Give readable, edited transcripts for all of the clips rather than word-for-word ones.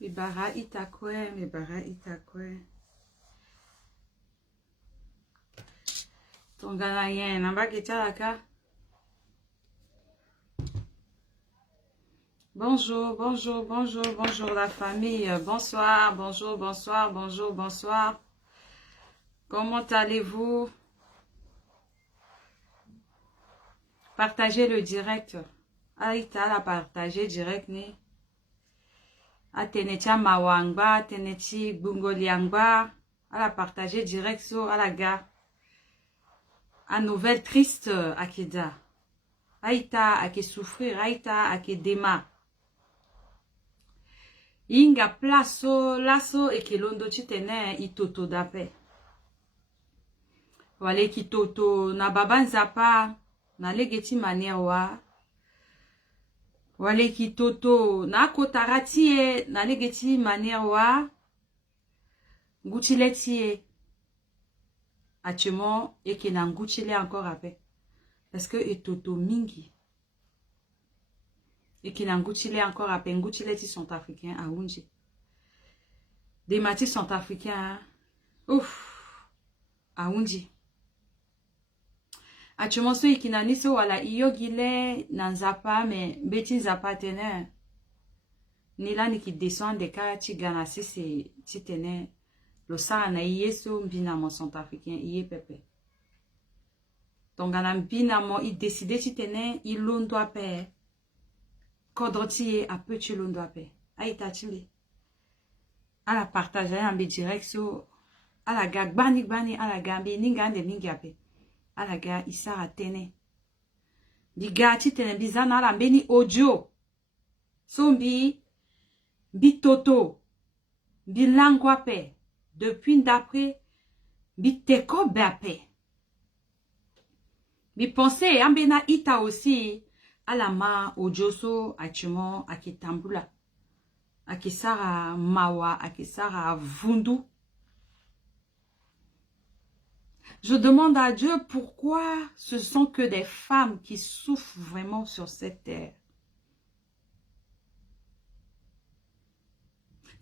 Mibara itakwe, mibara itakwe. Tongana yen, namba ketalaka. Bonjour, bonjour, bonjour, bonjour la famille. Bonsoir, bonjour, bonsoir, bonjour, bonsoir. Comment allez-vous? Partagez le direct. Aïta la partager direct ni. Atenetia mawangba, teneti bungoliangba. À la partager direct sur à la gare. À nouvelle triste akida. Aïta ake souffrir, aïta ake dema. Inga plaso, laso eke londo chitene itoto dape. Wale kitoto na baba nzapa na legeti manewa. Wale kitoto na kotaratie na legeti manewa. Nguchiletie. Actuellement eke na nguchile encore ape. Parce que etoto mingi. Et qui n'a ngouchile encore à peine. Ngouchile sont africains à Unji. Des matis sont africains. Ouf. À Unji. Actuellement, ceux qui n'ont ni so wala iyogile nan zapa mais beti zapa tene. Ni là ni qui descend des cas tigana si c'est titene. Le sa na yeso mbina mo sont africains iye pepe. Donc en mbina mo il décide titene il londo ape. Kodrotiye a petit londo ape. Aïta chile. À la partager en direct sur à la ga bani à la gambi ningande ningape. À la ga isara tene. Biga tene bizana la mbeni audio. Sombi bitoto. Bilangwape. Depuis d'après biteko beape. Bi pensez ambena ita aussi. Alama ojoso achimo akitambula akisara mawa akisara vundu. Je demande à Dieu pourquoi ce sont que des femmes qui souffrent vraiment sur cette terre.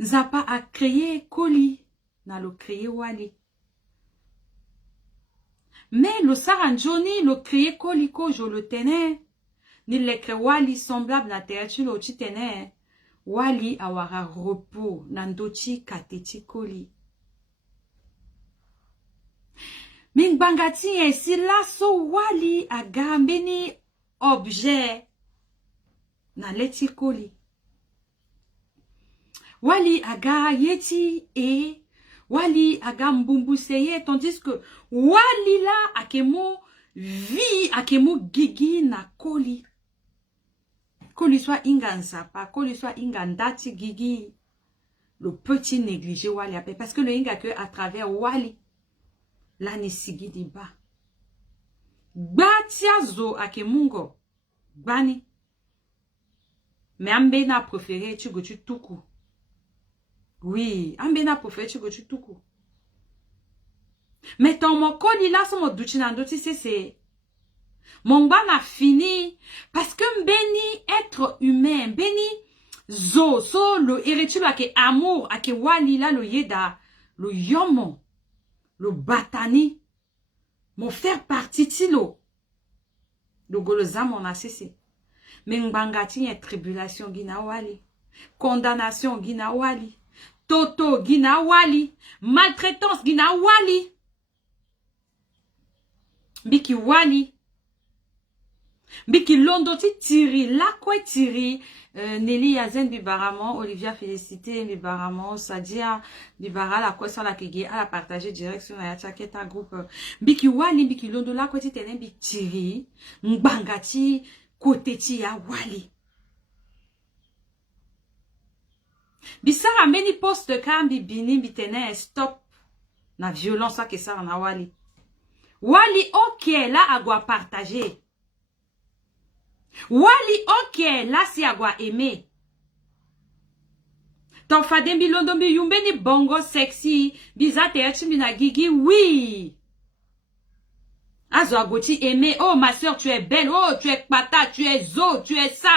Nzapa a créé Koli, n'a le créé Wali. Mais le Saranjoni le créé Koliko je le tenais. Ni lekre wali semblable na teachi lo chitene. Wali awara repos nandochi kateti koli. Min bangati si laso wali aga mbeni objet na leti koli. Wali aga yeti e wali aga mbumbuseye tandis que wali la akemo vi akemo gigi na koli. Koli soit inga nzapa, koli soit inga ndati gigi. Le petit négligé wali ape. Parce que le inga que à travers wali. La nisigi di ba. Batia zo ake mungo. Bani. Mais ambe na préféré tu gochu tuku. Oui, ambe na préféré tu gochu tuku. Mais ton mon koli là son mo duchinando ti c'est. Mon ban a fini parce que béni être humain, béni zo so le héritier ake amour ake wali la le yeda le yomo le batani mon faire partie tilo le goloza mon assisi mengbangati en tribulation gina wali condamnation gina wali toto gina wali maltraitance gina wali biki wali Biki londo ti tiri, la kwe tiri, Nelly Yazen bibaramo, Olivia Félicité bibaramo, Sadia bibara la kwe sa la kege, a la partager direct sur la chaketa groupe. Biki wali, biki londo la kwe ti tenen bik tiri, mbangati, kote ti ya wali. Bisara meni poste kam bini bitenen stop na violence a ke sa na wali. Wali ok la agwa partager. Wali ok, là si agwa aimé. Ton fadem bi londo bi yumbe ni bongo sexy, bizate echi na gigi, oui. Azo agoti aimé, oh ma soeur tu es belle, oh tu es pata, tu es zo, tu es ça.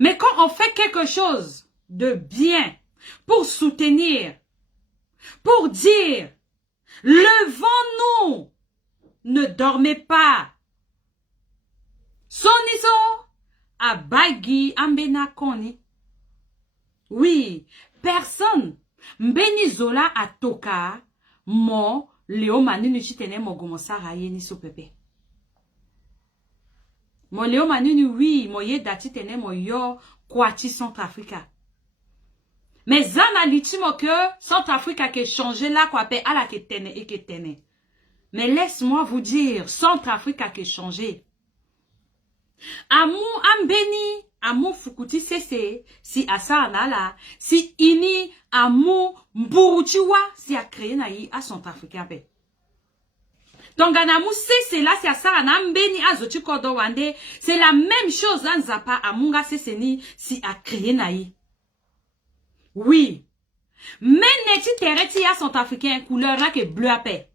Mais quand on fait quelque chose de bien pour soutenir, pour dire, levons-nous, ne dormez pas. Soniso, abagi ambena koni. Oui, personne. Mbeni zola atoka, mo, leo manu nuchitene mogomosara yeni so pepe. Mo leo manu oui, mo ye dati tene mo yo kwati Centrafrica. Mais zana litimo que Centrafrica qui changé là quoi pe ala ke tene et ke tene. Mais laisse-moi vous dire, Centrafrica qui changé. Amou ambeni, amou fukuti sese, si asa anala, si ini amou mburuchiwa, si a créé naï à Centrafrica pe. Donc amou sese là, si asa anambeni azoti kodo wande, c'est la même chose en zapa amunga sese ni si a créé naï. Oui. Mais neti tereti à Centrafricain, couleur là que bleu à paix.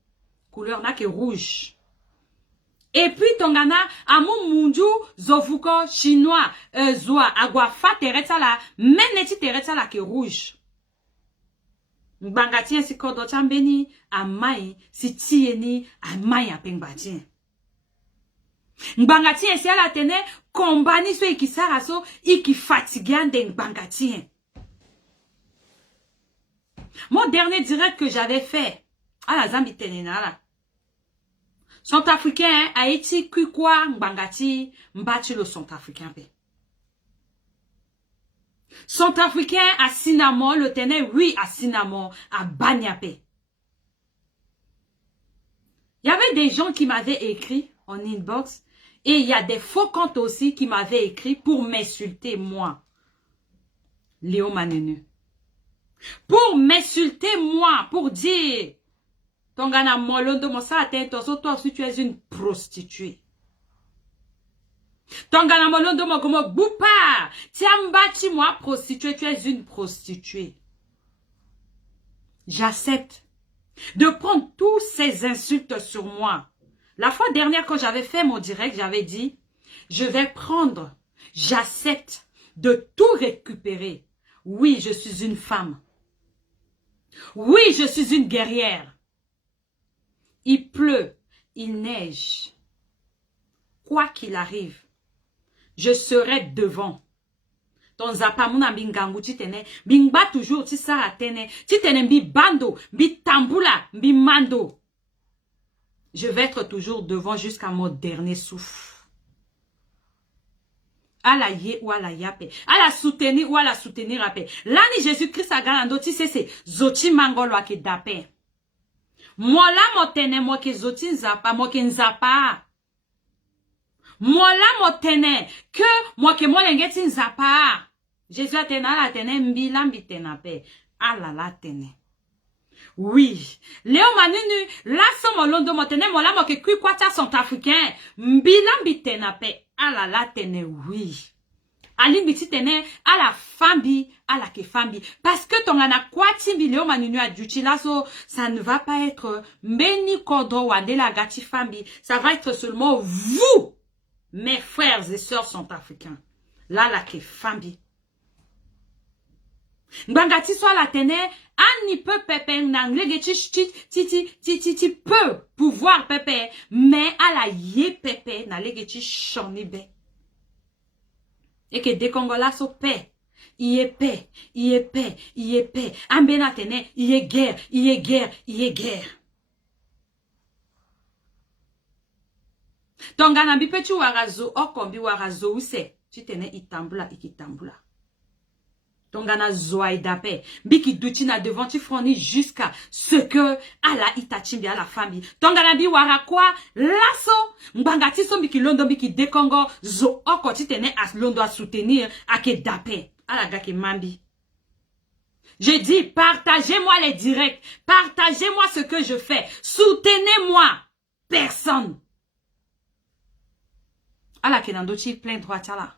Couleur là que rouge. Et puis tongana amu mundu zofuko chinois zoa aguafa tereta la men neti tereta la que rouge. Mbangatien si kodo chambeni amai si tieni amai apengbatien. Mbangatien si ala tene kombani so ikisara so iki fatiguant de mbangatien. Mon dernier direct que j'avais fait à la Zambie Tenenala. Centrafricain, Haïti, Kukwa, Mbangati, Mbati le Centrafricain. Centrafricain à Cinnamon, le tenait, oui, à Cinnamon, à Banyapé. Il y avait des gens qui m'avaient écrit en inbox et il y a des faux comptes aussi qui m'avaient écrit pour m'insulter, moi, Léo Manenu. Pour m'insulter, moi, pour dire, Tongana molondo mosa atento, toi aussi tu es une prostituée. Tongana molondo mogomo boupa, tiambati moi prostituée, tu es une prostituée. J'accepte de prendre tous ces insultes sur moi. La fois dernière quand j'avais fait mon direct, j'avais dit, je vais prendre, j'accepte de tout récupérer. Oui, je suis une femme. Oui, je suis une guerrière. Il pleut, il neige. Quoi qu'il arrive, je serai devant. Ton zapamuna bingangu titene, bingba toujours tisara tene, titene bi bando, bi tambula, bi mando. Je vais être toujours devant jusqu'à mon dernier souffle. À la ye ou à la yape, à la soutenir ou à la soutenir à paix. L'année Jésus-Christ a gagné c'est zoti mangolo ake dape. Moi là motene moi ke zoti nzapa moi ke nzapa. Moi là motene que moi ke moi lengeti nzapa. Jésus a tena la tene mbila mbitena pe. Ala la tene. Oui, Léo Maninu, là son molondo motene moi là moi ke kui kwata Centrafricain mbila mbitena pe. Ala la tene oui. Ali biti tene à la fambi, à la ke fambi. Parce que ton ana kwati Léo Maninu a duti là so, ça ne va pas être meni kodo wande la gati fambi. Ça va être seulement vous, mes frères et sœurs centrafricains. Là la ke fambi. Mbangati so la tene, ani peut pepe nangle ti peut pouvoir pepe, mais à la ye pepe na legeti chonibe. Et que des Congolais sont paix. Il est paix, il est paix, il est paix. Ambena tene, il est guerre, il est guerre, il est guerre. Tongana bi petu warazo, okombi warazo use. Tu tene itambula, ikitambula. Tongana zoa dape. Biki dutina devant tu fournis jusqu'à ce que ala itachimbi à la famille. Tongana bi wara quoi? Lasso. Mbangati so biki londo biki dekongo. Zo oko tu tene as londo à soutenir à ke dape. À la gake mambi. Je dis, partagez-moi les directs. Partagez-moi ce que je fais. Soutenez-moi. Personne. À la kenando chi plein droit là.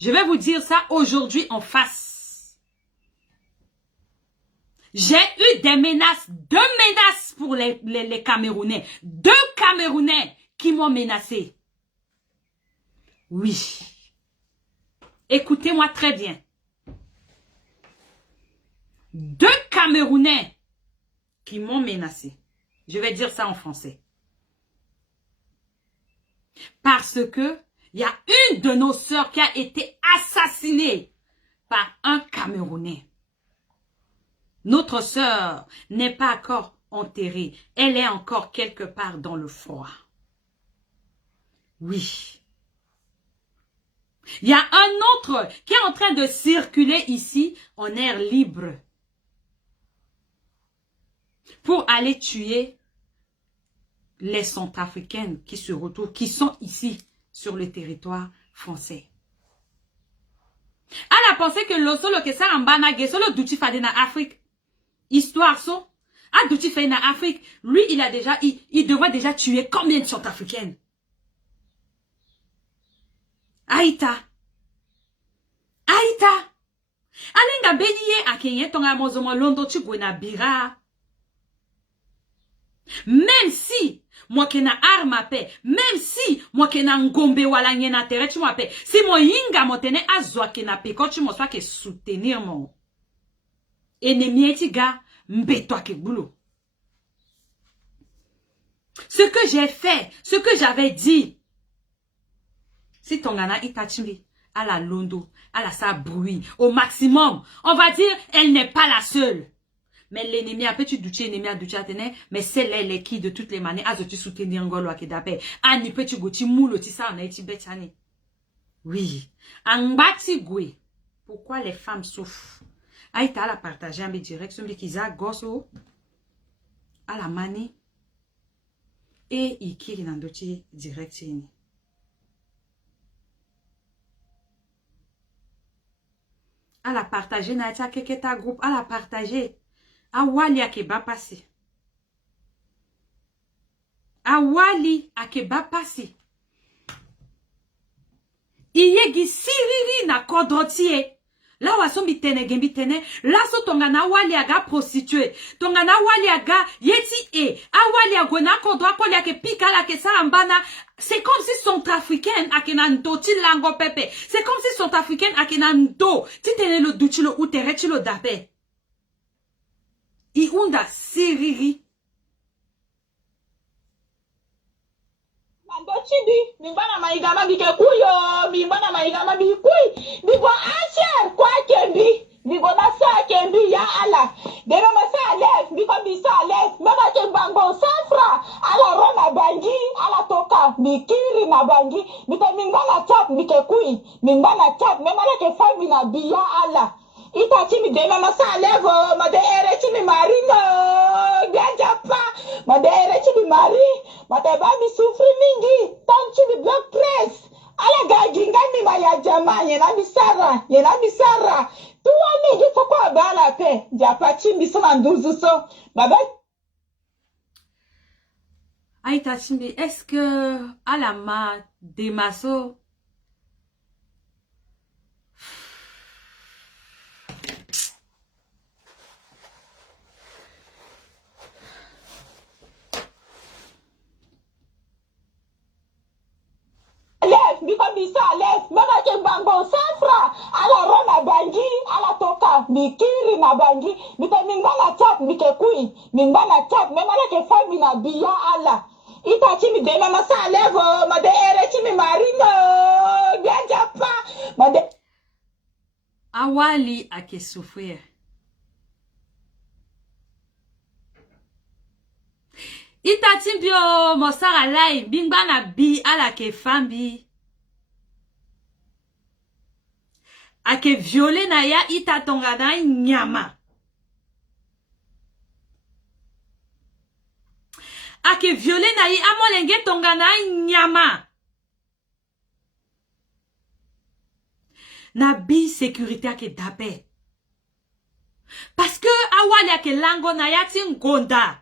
Je vais vous dire ça aujourd'hui en face. J'ai eu des menaces, 2 menaces pour les Camerounais. 2 Camerounais qui m'ont menacé. Oui. Écoutez-moi très bien. 2 Camerounais qui m'ont menacé. Je vais dire ça en français. Parce que il y a une de nos sœurs qui a été assassinée par un Camerounais. Notre sœur n'est pas encore enterrée. Elle est encore quelque part dans le froid. Oui. Il y a un autre qui est en train de circuler ici en air libre pour aller tuer les Centrafricaines qui se retrouvent, qui sont ici sur le territoire français. Elle a pensé que le solo que ça en banage, solo d'outil fade na Afrique. Histoire so, a d'outil fait na Afrique. Lui, il devrait déjà tuer combien de Centrafricaines? Aïta. Aïta. Alinga benye akenye tonga mozomo londo chigwe na bira. Même si moi qui na arme à paix, même si moi qui na ngombe wala nye na tere tu paix, si moi yinga motene azwa ki na peko tu mo soit que soutenir mon ennemi etiga mbetwa ke boulot. Ce que j'ai fait, ce que j'avais dit, si tongana itachimbi à la londo, à la sa bruit, au maximum, on va dire elle n'est pas la seule. Mais l'ennemi a petit douché, l'ennemi a douché atene, mais c'est elle qui de toutes les manières a tu soutenir ngolo a kedape. Ani petit goti moulo ti sa na eti betane. Oui. Angbati gwe. Pourquoi les femmes souffrent? Aïta la partager en direct sur kiza goso à la mani et ikiri dans d'autres direct ini. À la partager na eti keketa groupe, à la partager. Awali akeba passé. Awali akeba passé. Iyegi siriri na kodrotie. La wasombi tene gembi tene. La so tongana wali aga prostitué. Tongana wali aga yeti e. Awali agona kodro poli ake pika la ke sarambana. C'est comme si Centrafricaine akenando ti lango pepe. C'est comme si Centrafricaine akenando. Ti tene lo duchilo ou terechilo dape. Iunda siriri. Mando chidi, mimbana maigama bike kuyo, mimbana maigama bikui, bigo answer kwa kendi, bigo nasa kendi ya ala, debe masa lef, bigo bisa lef, mena ke bango safra, ala rona bangi, ala toka, mikiri na bangi, bike mimbana tap bike kui, mimbana tap, memana ke fami na biya ala. Ita chimi dema masa levo, made ere chimi marino, bianjapa, made ere chimi mari, made bami sufri mingi, tan chimi blood press, ala gaji ngami maya jama, yena misara, tuwa mingi fokwa bala pe, japa chimi sona nduzu so, baba. Aïta chimbi, est-ce que à la ma demaso Because bisa lef, mena ke bango safra, ala rona bangi, ala toka, mikiri na bangi, bika mingana tap, bike kui, mingana tap, memana ke fami na biya ala. Ita chimi dema masa levo, made ere chimi marino, bianjapa, made. Awali ake souffrir. Ita timbio mosara lai, bingbana bi ala ke fambi. Ake viole na ya ita tonga na nyama. Ake viole na yi amolenge tonga na nyama. Na bi sécurité ake dape. Parce que awali ake lango na ya tingonda.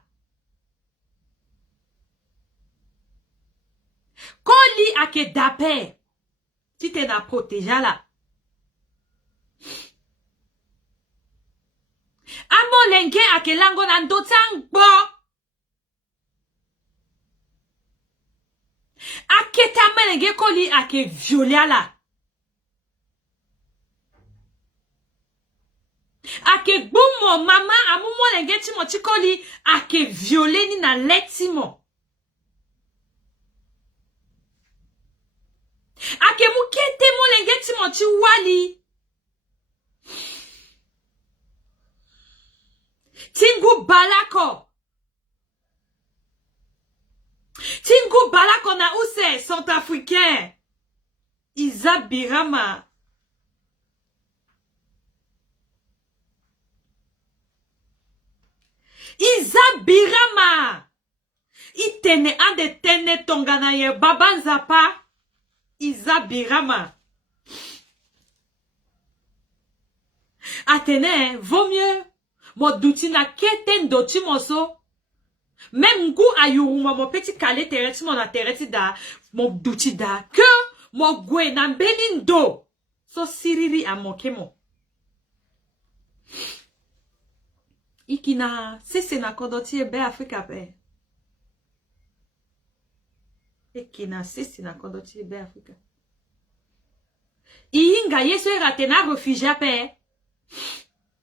Koli ake dape. Si te na protéger la. Amolenge ake lango na ndotangbo. Ake tamelenge koli ake viole la. ake gbumo mama amumo lenge timo chikoli ake viole ni na letimo. Ake mukete mo lenge timo chiwali. Tingu balako. Tingu balako na use centrafricain. Isa Birama. Isa Birama. Itene ande tene tongana ye babanzapa. Isa Birama. Atene, vaut mieux. Mo douti na keten doti moso. Même goût ayuruma mon petit calé tereti mon tereti da. Mon douti da. Que mo gwe na benindo. So siriri amokemo. Ikina sese na kodoti ebe Afrika pe. Ikina sese na kodoti ebe Afrika. Inga yeso ratena réfugié pe.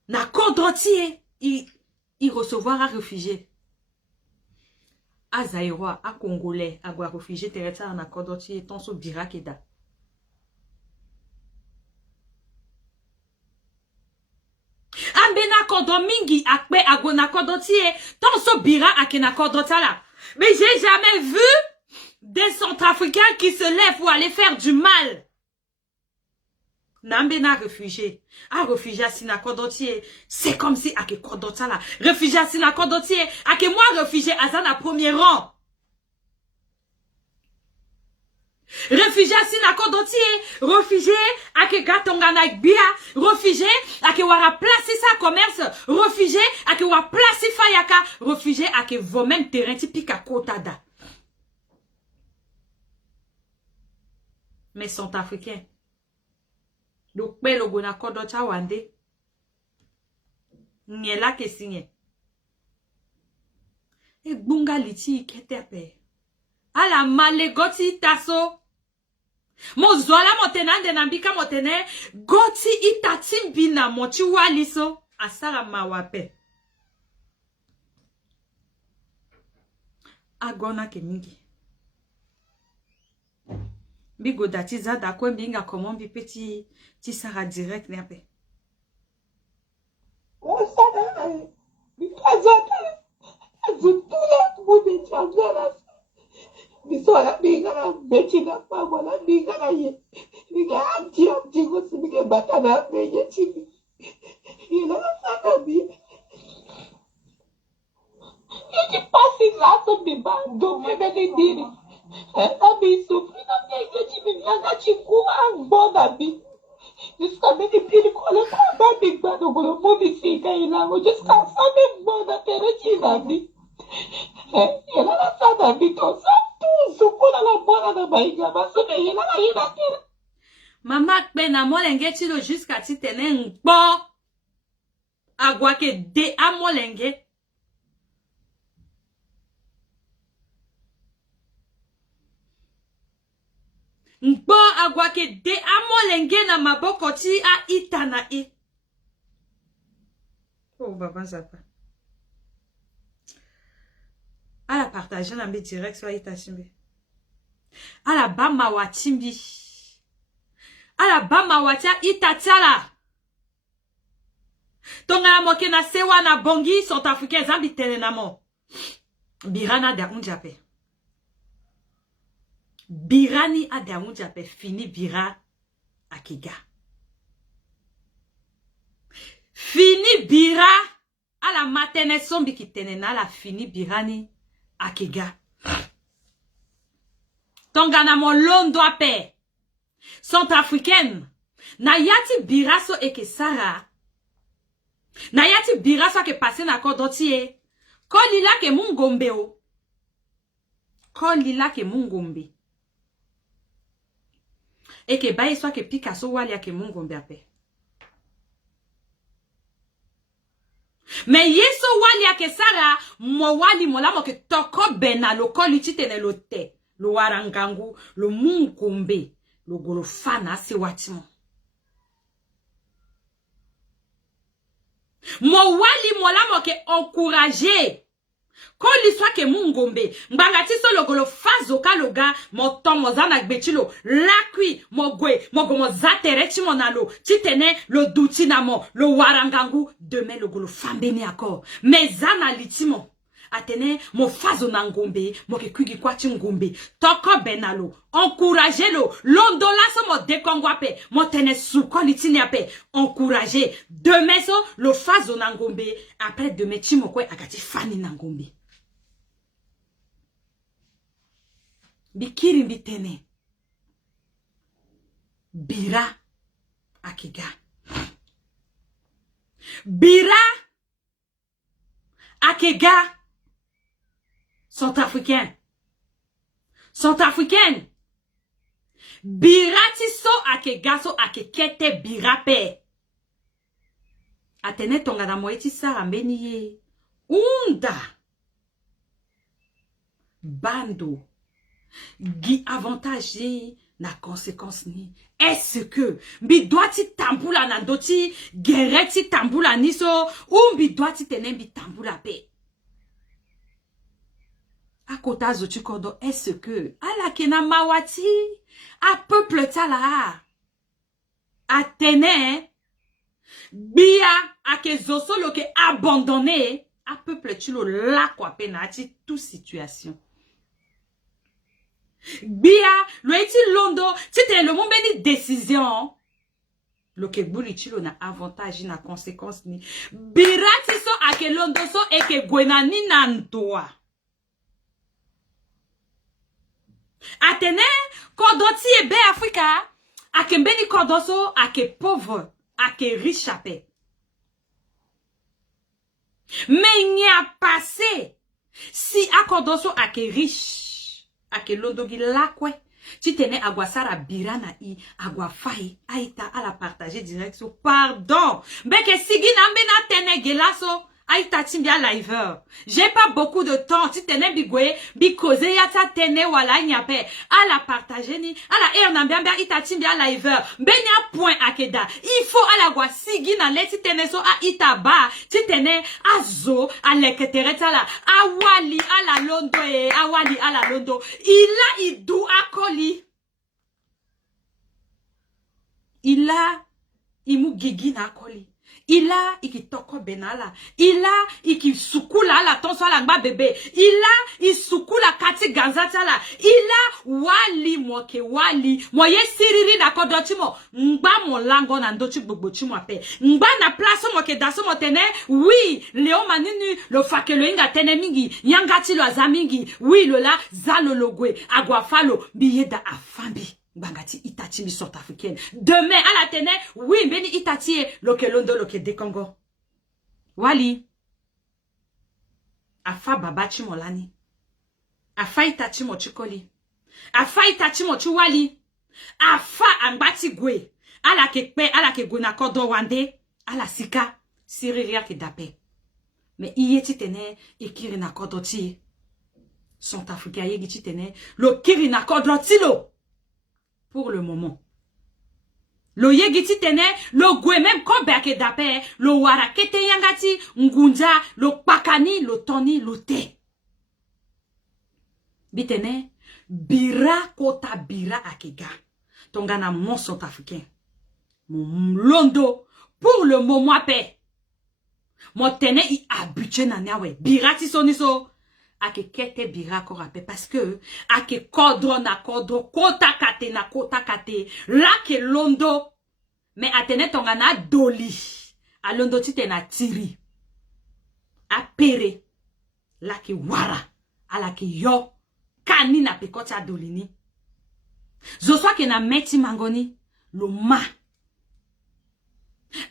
Na kodoti i recevoir à réfugié. A Zaïrois, a Congolais, a gwa réfugié tereta na kodoti tonso birakeda. Ambena kodomingi akpe agona kodotie tonso bira akena kodotala. Mais j'ai jamais vu des Centrafricains qui se lèvent pour aller faire du mal. Nambena réfugié. A réfugié à sina kodotie. C'est comme si ake kodotala. Réfugié à sina kodotie. Ake moi réfugié à zana premier rang. Réfugié à sina kodotie. Réfugié ake gatongana bia. Réfugié ake wara placer sa commerce. Réfugié ake wara placer fayaka. Réfugié ake vo même terrain typique à kotada. Mais sont africains. Donc, le gona kodota wande. Nye la ke sinye. E bunga liti ketepe. Ala male goti taso. Mo zola motenande nambika motene. Goti itatimbina mochi waliso. Asara mawape. Agona ke mingi. Bigo dati zada kwe binga comment bi petit ti sara direct n'ape. Oh ça because azutula mube changala. Bisola binga na beti na mama na binga na ye. Binga anti go sibike batana beye chini. Ila sana bi. Iti pasi lato biba do bebe ni diri. Abi sofri na minha gente me viaja chikua boda bi. Justamente pili kole kwa babi gbado golo mobi sika ila just sabe boda peretina bi. Ela na sada bi to tu sukuna la boda na baiga baso me ila na ina tira. Mama kpe na molenge chilo jusqu'à ti tene nkpo. Agwa ke de a molenge. Nkpo agwa ke de amolenge na maboko ti a itana e. Oh baba zapa. A la partager na mbi direct sur itasimbe. A la bama watimbi. A la bama watia itatala. Tonga moke na sewa na bongi sont africains zambi tene na mo. Birana da unjape. Birani a damunjape fini bira akiga. Fini bira a la matene sombi ki tenena la fini birani akiga. Tongana mon londo ape. Centrafricaine. Na yati bira so eke sara. Na yati bira so ke passe na kodotie. Kolila ke mungombe o. Kolila ke mungombe. Et que baye soit que Picasso wali ya ke mungombe ape. Mais yeso wali ya ke sara mo wali mo la mo ke toko bena lo koli titene lo te lo warangangu lo mungombe lo golofana se watimo. Mo wali mo la mo ke encourager. Quand l'histoire que mungombe, mbangati so logolo fazo ka loga, mo tom mo zana gbechilo, lakwi mo gwe, mo gomo zatere chi monalo, chi tene lo duti na mo, lo warangangu, demain logolo fambeni akor. Me zana litimo. Atene mo fazo na ngombe, mo ke kwigi kwa chi ngombe, toko benalo, encourager lo, londola so mo dekongwape, mo tene souko litini ape, encourager. Demain so, lo fazo na ngombe, après demain chi mo kwe akati fani na ngombe. Bikiri mbitene. Bira akiga. Bira akiga. Sont africains. Sont africaines. Birati so akega so akekete birape. Atene tonga na moeti sara mbeniye. Unda. Bando. Gi avantage na conséquence ni. Est-ce que bi doiti tambula na doti gereti tambula niso ou bi doiti tenembi tambula pe. Akota zotu kodo est-ce que ala kena mawati a peuple tala atene bia ake zoso lo ke abandonné a peuple tulo la kwa penati toute situation. Bia, lo eti londo, c'était le moment béni décision. Lo ke buli chilo na avantage na conséquence ni. Birati so ake londo so eke gwena ni nantoa. Atene, kodoti ebe Afrika, ake mbeni kodoso ake pauvre, ake riche ape. Mais il n'y a passé. Si akodoso ake riche. Ake londo gi lakwe. Si tene aguasara birana i aguafai aita ala partager direct so pardon. Beke sigi nambe na tene gelaso aita timbia liver. J'ai pas beaucoup de temps. Si tene bigwe bi cause yata tene wala nyape ala partager ni ala nambia ita timbia liver. Benya point akeda. Il faut ala gua sigi na leti tene so a ita ba. Si tene azo aleketereta la awali ala londo awali ala londo. Ila idu akoli. Ila imu gigi na akoli. Ila ikitoko benala. Ila ikisukula la tonso la ngba bebe. Ila isukula kati ganzata la. Ila wali moke wali. Moye siriri na kodotimo. Ngba mo lango na ndochi gbogbo chimo ape. Ngba na place moke daso motene. Oui, leo manini lo fakelo inga tene mingi. Yangati lo azamingi. Oui, lo la zalo logwe. Aguafalo biyeda afambi. Bangati itati mi sorte africaine. Demain à la tene, oui, beni itati loke londo loke de Congo. Wali. Afa babachi molani. Afa itati mo chikoli. Afa itati mo chuwali. Afa ambati gwe. Ala ke pe, ala ke guna kodo wande. Ala sika. Siriria ke dape. Mais iyeti tene, ikiri na kodo ti. Sont africains yegi tene. Lo kiri na kodo ti lo. Pour le moment. Lo yegiti tene, lo gwe même kobe ake dape, lo warakete yangati, ngunja, lo pakani, lo toni, lo te. Bitene, bira kota bira akega. Tongana mon sont africain. Mon londo, pour le moment pe. Mon tene i habitué na niawe. Birati soniso. Ake kete bira korape parce que ake kodro na kodro kota kate na kota kate la ke londo mais atene tongana doli a londo tite na tiri a pere la ke wara ala ke yo kani na pekota dolini zo so ke na meti mangoni lo ma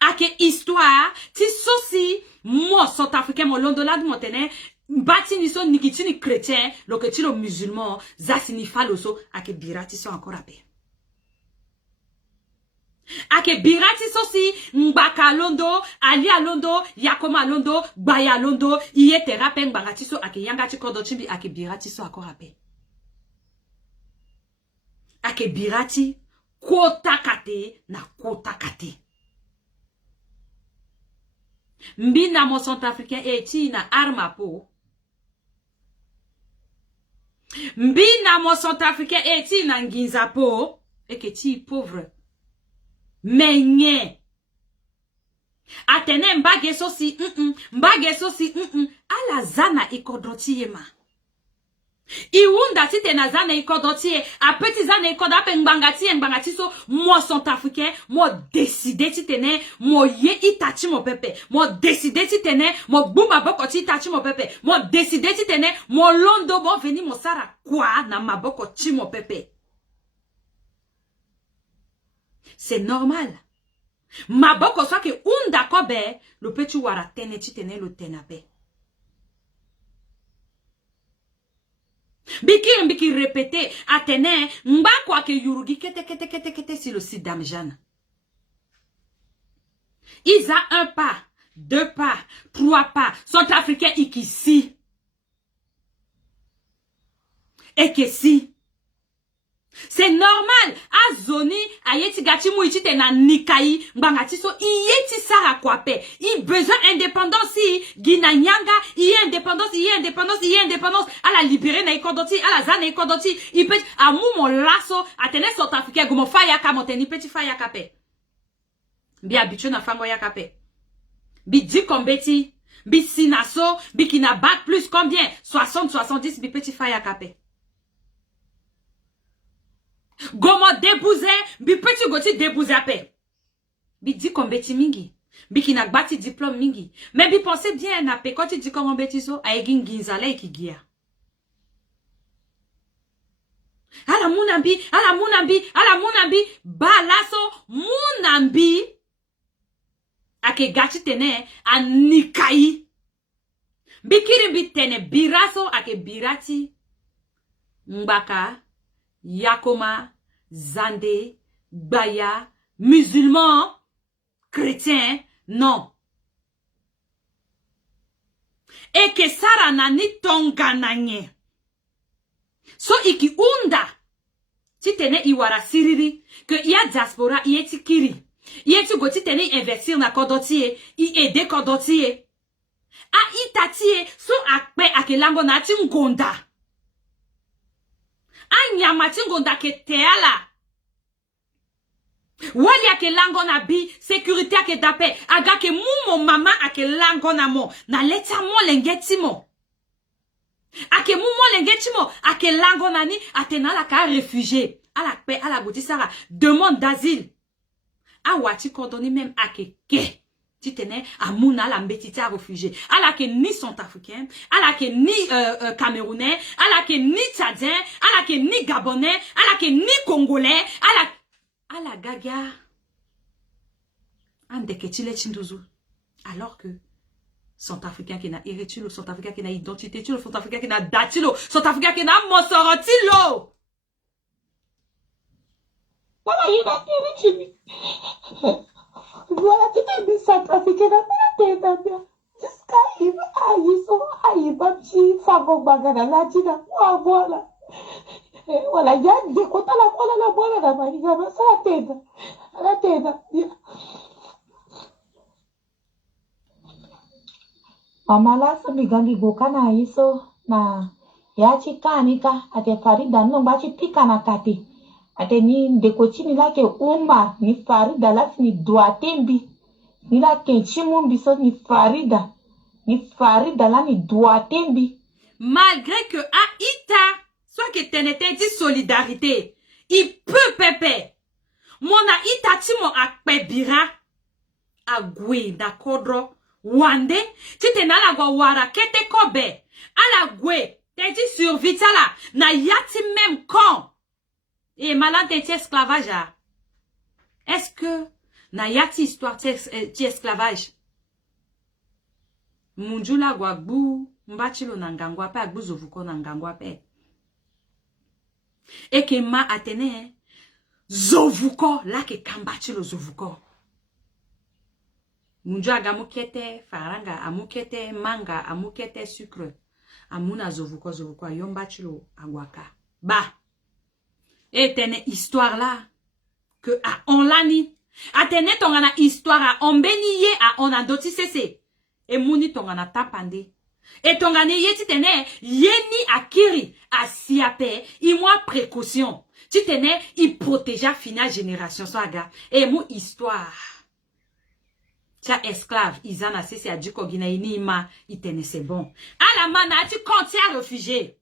ake histoire ti sosi mo South Africain mo londo la du motene Bati ni so nikitini chrétien, lo que tilo musulman, za signifa loso, ake birati so encore ape. Ake birati so si, mbaka londo, ali a londo, yakoma londo, baya londo, iye te rapen bangati so, ake yangati kodo chimbi, ake birati so encore ape. Ake birati, kota kate, na kota kate. Mbina mo centrafricain eti na arma po. Mbina mo centrafricain eti na nginza po. Et que ti pauvre. Menye. Atene mbageso si mbageso si ala zana ikodroti yema. Iwunda si te na zana ikodroti a petit zana ikoda pe mbangati so mo centrafricain mo décidé ti tene mo ye itachi mo pepe mo décidé ti tene mo bumba boko ti itachi mo pepe mo décidé ti tene mo londo bon veni mo sara kwa na maboko ti mo pepe. C'est normal. Maboko soit que unda kobe le petit wara tene ti tene lo tenape. Biki répété atene mba kwa ke yurugi kete si le sidam jane. Isa un pas, 2 pas, 3 pas, centrafricain ikisi. Et que si. C'est normal. Azoni, ayeti gati mouiti te na nikai, mbangati so, iyeti sara kwape. I besoin indépendance, gina nyanga, indépendance, à la libérer na ikodoti, à la zane ikodoti, i peti, a mon lasso, a tene centrafricain, gomo faya kamote, ni peti faya kape. Bi habitué na fango ya kape. Bi di kombeti, bi sinaso, bi kina bac plus combien? 60, 70, bi peti faya kape. Gomo débouze, bi petit goti débouze apé. Bi di kombeti mingi. Bi ki nak bati diplôme mingi. Mais bi pense bien na pe quand tu dis comment beti so, a egin ginzale ki gia. Ala munambi, balaso munambi. Ake gati tene a nikai. Bikiri bi tene biraso ake birati. Mbaka. Yakoma, Zande, Baya, musulman, chrétien, non. Et que Sara nani tongananye. So iki unda. Si tene iwara siriri, que iya diaspora ieti kiri. Ieti goti tene investir na kodotie, i ede kodotie. A itatie, so akpe ake lango na tingonda. Anya matingonda ke teala. Wali ake lango na bi, sécurité ake dape, aga ke mumo mama ake lango na mo, na leta mo lengeti mo. Ake mumo lengeti mo, ake lango na ni, atena la ka réfugié. Ala pe, ala gouti sara, demande d'asile. A wati kondoni même ake ke. Si tene amouna la mbetiti a réfugié. Ala ke ni centrafricain, ala ke ni camerounais, ala ke ni tchadien, ala ke ni gabonais, ala ke ni congolais, ala gaga. Ande ke chile chindouzou. Alors que centrafricain qui n'a héritulo, centrafricain qui n'a identité, centrafricain qui n'a datilo, centrafricain qui n'a monsorotilo. Voilà, il a héritulo. Voilà, tu t'es dit centrafricain na tête bien. Jusqu'à il aïe babji fago bagana la tina. Voilà. Voilà, il y a des côtés la voilà la mariga, mais ça la tête. Mamala sa migali goka na iso na yachi kanika ate farida no bachi tika na kati. Ate ni ndekochini lake umba ni farida lafi ni duatembi. Ni lake chimumbi so ni farida la ni duatembi. Malgré que Aïta, soit que tenete dit solidarité, il peut pepe. Mon Aïta timo akpebira. Agwe da kodro. Wande, ti te na la gwa wara kete kobe. Ala gwe, te di survita la. Na yati même quand. Et malade de esclavage. Est-ce que na yati histoire ti esclavage? Munjula gwagbu mbachilo na ngangwa pe agbu zovuko na ngangwa pe. Et que ma atene zovuko la ke kambachilo zovuko. Munju agamukete faranga amukete manga amukete sucre amuna zovuko yombachilo agwaka. Ba. Et tene histoire là que a on lani. A tene tongana histoire a on béniye a on a doti cessé. E muni tongana tapande. Et tongane yeti tene, yeni akiri, asiape, imwa précaution. Tu tene, il protégeait finale génération, so aga. Et mou histoire. Tia esclave, Isana, c'est a dit qu'on ima, il tene, c'est bon. À la mana, tu comptes à réfugié.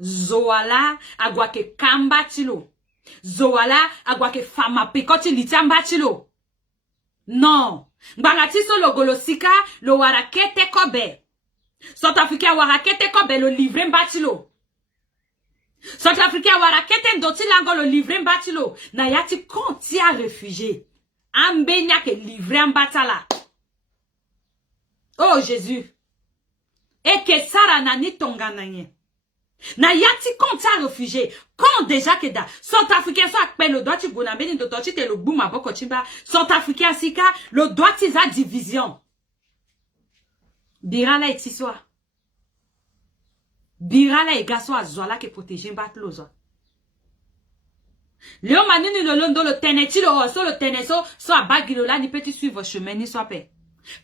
Zoala, agwake kamba tilo. Zoala, agwake fama pekoti litamba tilo. Non. Bangati so logolosika, lo warakete kobe. South Africa warakete kobe lo livre mbatilo. South Africa warakete ndoti lango lo livre mbatilo. Na yati konti a réfugié. Ambenya ke livre mbatala. Oh Jésus. Et que Sarah nani tongananye. Na yati konti a réfugié. Quand déjà que da. South Africa so akpe lo doiti gunambeni do doiti te lo bouma boko chimba. South Africa sika lo doiti za division. Birala et tiswa. Birala et gaso a zola ke protege mbat lozo. Léo manini le londo le teneti le oso le teneso so a bagilola ni petit suivre chemin ni soit paix.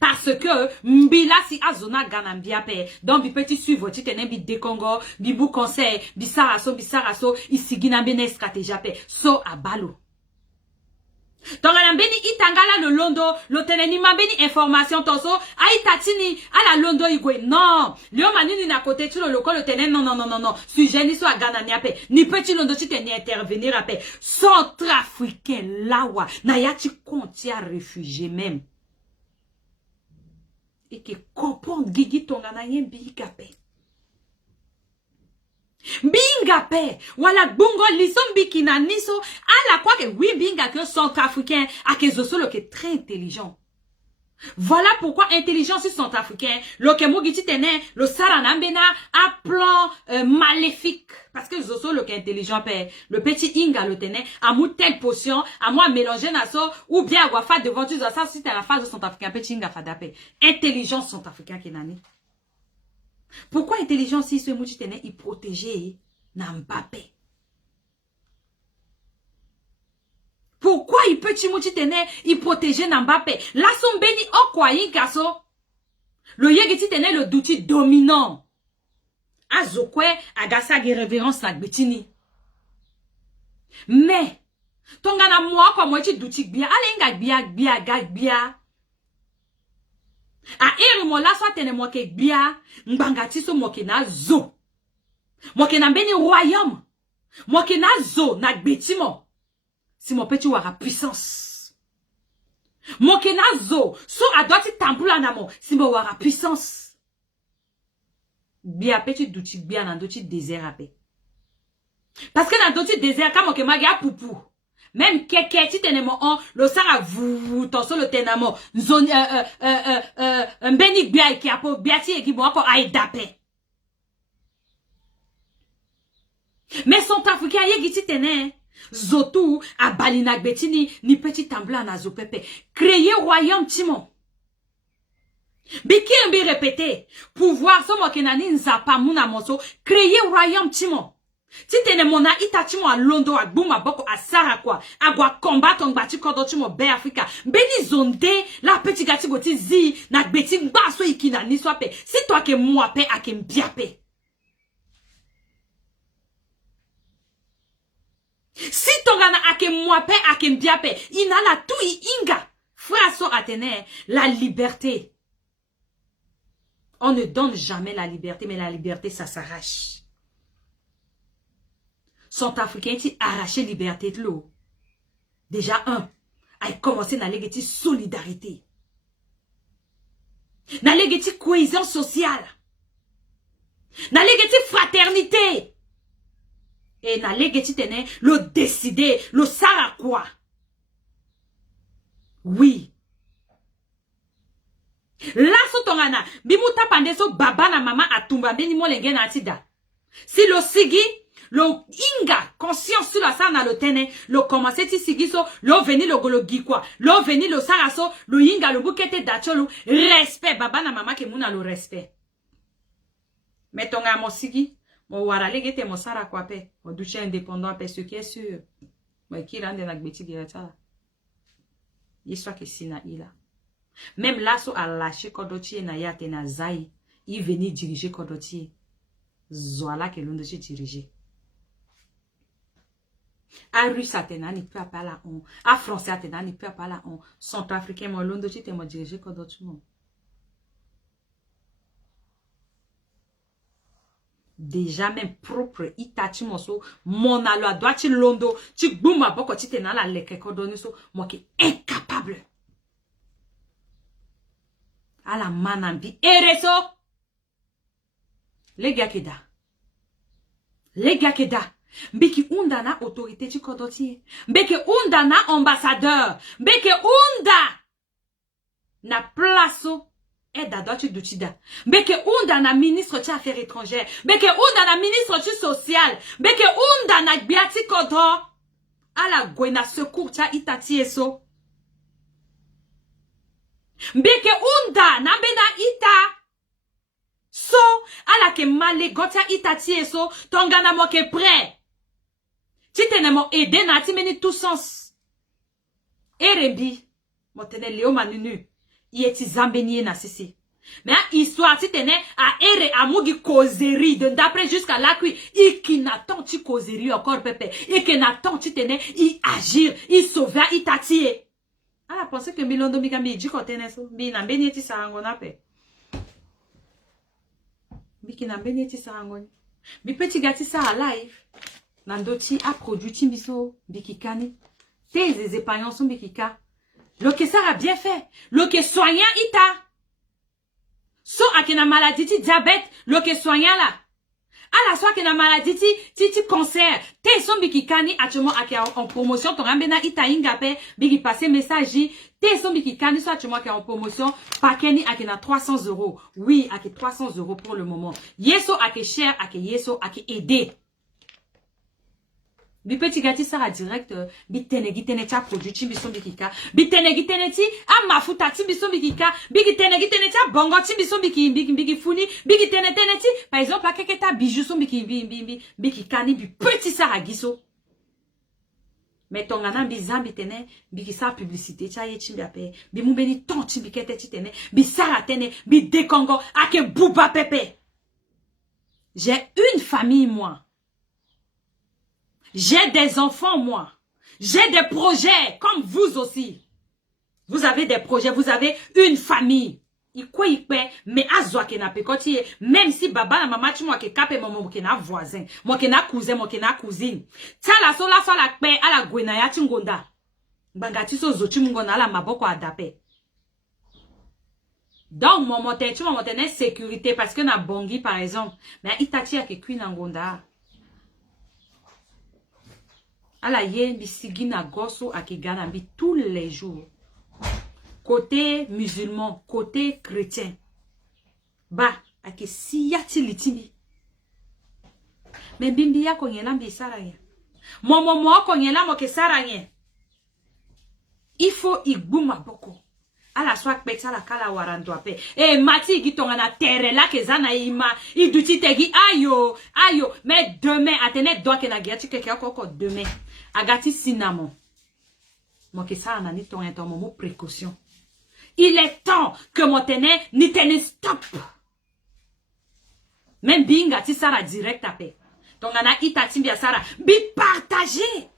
Parce que mbila si azona ganambia paix. Donc bi petit suivre ti tene bi dekongo, bi bou conseil, bi saraso, isigina bene stratégie paix. So a balo. Donc la beni itangala le londo, le teneni ma beni information toso, aitatini à la londo igwe. Non, Léo manini na côté tu le local le tenen non. Sujet ni soit gana ni ape, ni petit londo tu teni intervenir ape. Centrafricain lawa, na yati konti a réfugié même. Et que comprendre gigi tongana yen bikape. Binga pe, wala bungo lison bikina niso, ala quoi que oui binga que centrafricain, a que zo solo que très intelligent. Voilà pourquoi intelligence centrafricain, lo que mugiti tene, lo saranambena, a plan maléfique. Parce que zo solo que intelligent pe, le petit inga le tene, a mou telle potion, à moi mélanger naso, ou bien à wafa devant tu ça, si t'es la phase de centrafricain, petit inga fadape. Intelligence centrafricain qui nani. Pourquoi intelligence si ce mouti tene il protégé Mbappé? Pourquoi il petit mouti tene il protégé Mbappé? La son béni o kwa yin kaso. Le yegiti tene le douti dominant. Azokwe agasa ge révérence la betini. Mais tongana moi kwa moi ti douti bia ale nga bia. A eri mo la so tene mo ke bia mbangati so mo ke na zo mo ke na beni royaume mo ke na zo na gbeti mo si mo petit wara puissance mo ke na zo so adoti tambula na mo si mo wara puissance bia petit douti bia na doti désert ape parce que na doti désert ka mo ke magia poupou. Même keke ti tenemo on le sara vous toso le tenamo zone mbeni bia ki apo biati e ki bon encore ay dape. Mais son africain ye giti tene zotu a balina betini ni petit tambla na zo pepe créer royaume timon. Biki mbi répéter pouvoir so mo kenani nzapa muna moso créer royaume timon. Si tene mona itachi mo a londo a buma boko a sara kwa agwa combat on bati kodo chi mo be Africa beni zonde la petit gati goti zi na beti baso ikina ni swape si toi ke moi pe a ke mbiape si tongana a ke moi pe a ke mbiape inala tu inga frère so atene la liberté. On ne donne jamais la liberté mais la liberté ça s'arrache. Centrafricain qui arraché liberté de l'eau. Déjà a commencé à léguer solidarité. Na léguer cohésion sociale. Na léguer fraternité. Et na léguer tene le décider, le sara quoi. Oui. Là so tongana, bimuta pande so baba na mama atumba beni mo lenge na tida. Si lo sigi le inga conscience sur la sana le tene le commencer ti sigiso le veni le golo gikwa le veni le saraso le inga le bukete dacholo respect baba na mama ke muna le respect metonga mo sigi mo wara legete mo sara kwa pe mo duche indépendant pe ce qui est sûr mo ki rande na gbeti girata yiswa ke sina ila Même là, so a lâché Kodochi na ya tena zai. Il venait diriger Kodochi. Zoala que l'on de diriger. A russe a tena ni peut pas la on. A français a tena ni peut pas la on. Centrafricain mo l'on de te mo diriger Kodochi mo. Déjà même propre itachi moso mon alo doit ti londo ti gbuma boko ti tena la leke Kodoni so mo ki incapable. À la manambi ereso les gars keda mbeki unda na autorité ti Kodoti mbeki unda na ambassadeur mbeki unda na plaso eda doit dutida mbeki unda na ministre ti affaires étrangères mbeki unda na ministre ti social mbeki unda na biati kodo ala gwena secours ta itati eso mbeke unda na bena ita so ala ke male gota ita tie so tongana mo ke prêt ti tene mo aider na ti meni tout sens erebi mo tene leo manunu yeti zambenie na sisi mais histoire ti tene a ere amugi causerie de d'après jusqu'à la kui ikinaton ti causerie encore pepe ikinaton ti tene i agir i sauver ita tie. Ah, pensez que Milondo Migambi dit qu'on tenait ça. Bina beneti sarangona pe. Bikina beneti sarangoni. Bi petit gati sa live. Nandoti a produit timbiso bikikani. Tes épargnants sont bikika. Le que ça a bien fait. Le que soignant ita. So akena maladie ti diabète. Le que soignant là. À la soirée que na maladie ti cancer te son biki kani actuellement en promotion ton rambena ita ingape biki passer message te son biki kani so actuellement qui en promotion pakeni akena 300 €. Oui, ake 300 € pour le moment. Yeso ake cher ake yeso ake aider. Bi petit gati sara direct bi tenegi tenecha produit ti biso bikika bi tenegi teneti a mafuta ti biso bikika bigi tenegi teneti a bongo ti biso biki funi bigi teneti par exemple a keketa bijou so biki kani bi petit sara giso mais ton ngana bi zambi tene biki sa publicité cha ye chimbi ape bi mubeni ton ti bikete ti tene bi sara tene bi dekongo ake buba pepe. J'ai une famille moi. J'ai des enfants, moi. J'ai des projets, comme vous aussi. Vous avez des projets, vous avez une famille. Mais même si baba la maman tu moi ke kape maman ke na voisin, moi ke na cousin, moi ke na cousine. Ça la so la paix à la gwena ya tingonda. Bangati so zo tingonda la maboko adape. Donc mon monté tu mon tenir sécurité parce que na bongi par exemple, mais itati ya ke kwina ngonda. Ala ye bisigi na goso akigana bi tous les jours. Côté musulman, côté chrétien. Ba, ake siyati litini. Mais bimbi ya konyela mbi saranye. Momo konyela moke saranye. Il faut iguma boko. Ala soit peta la kala warando ape. E mati gitonga na terre la kezana ima. Iduti tegi ayo. Mais demain, atene doke na giati keke koko demain. Agati cinnamon. Moke sa anani ton momo précaution. Il est temps que mon tene ni tene stop. Même binga ti sara direct ape. Donc ana itati bia sara bi partager.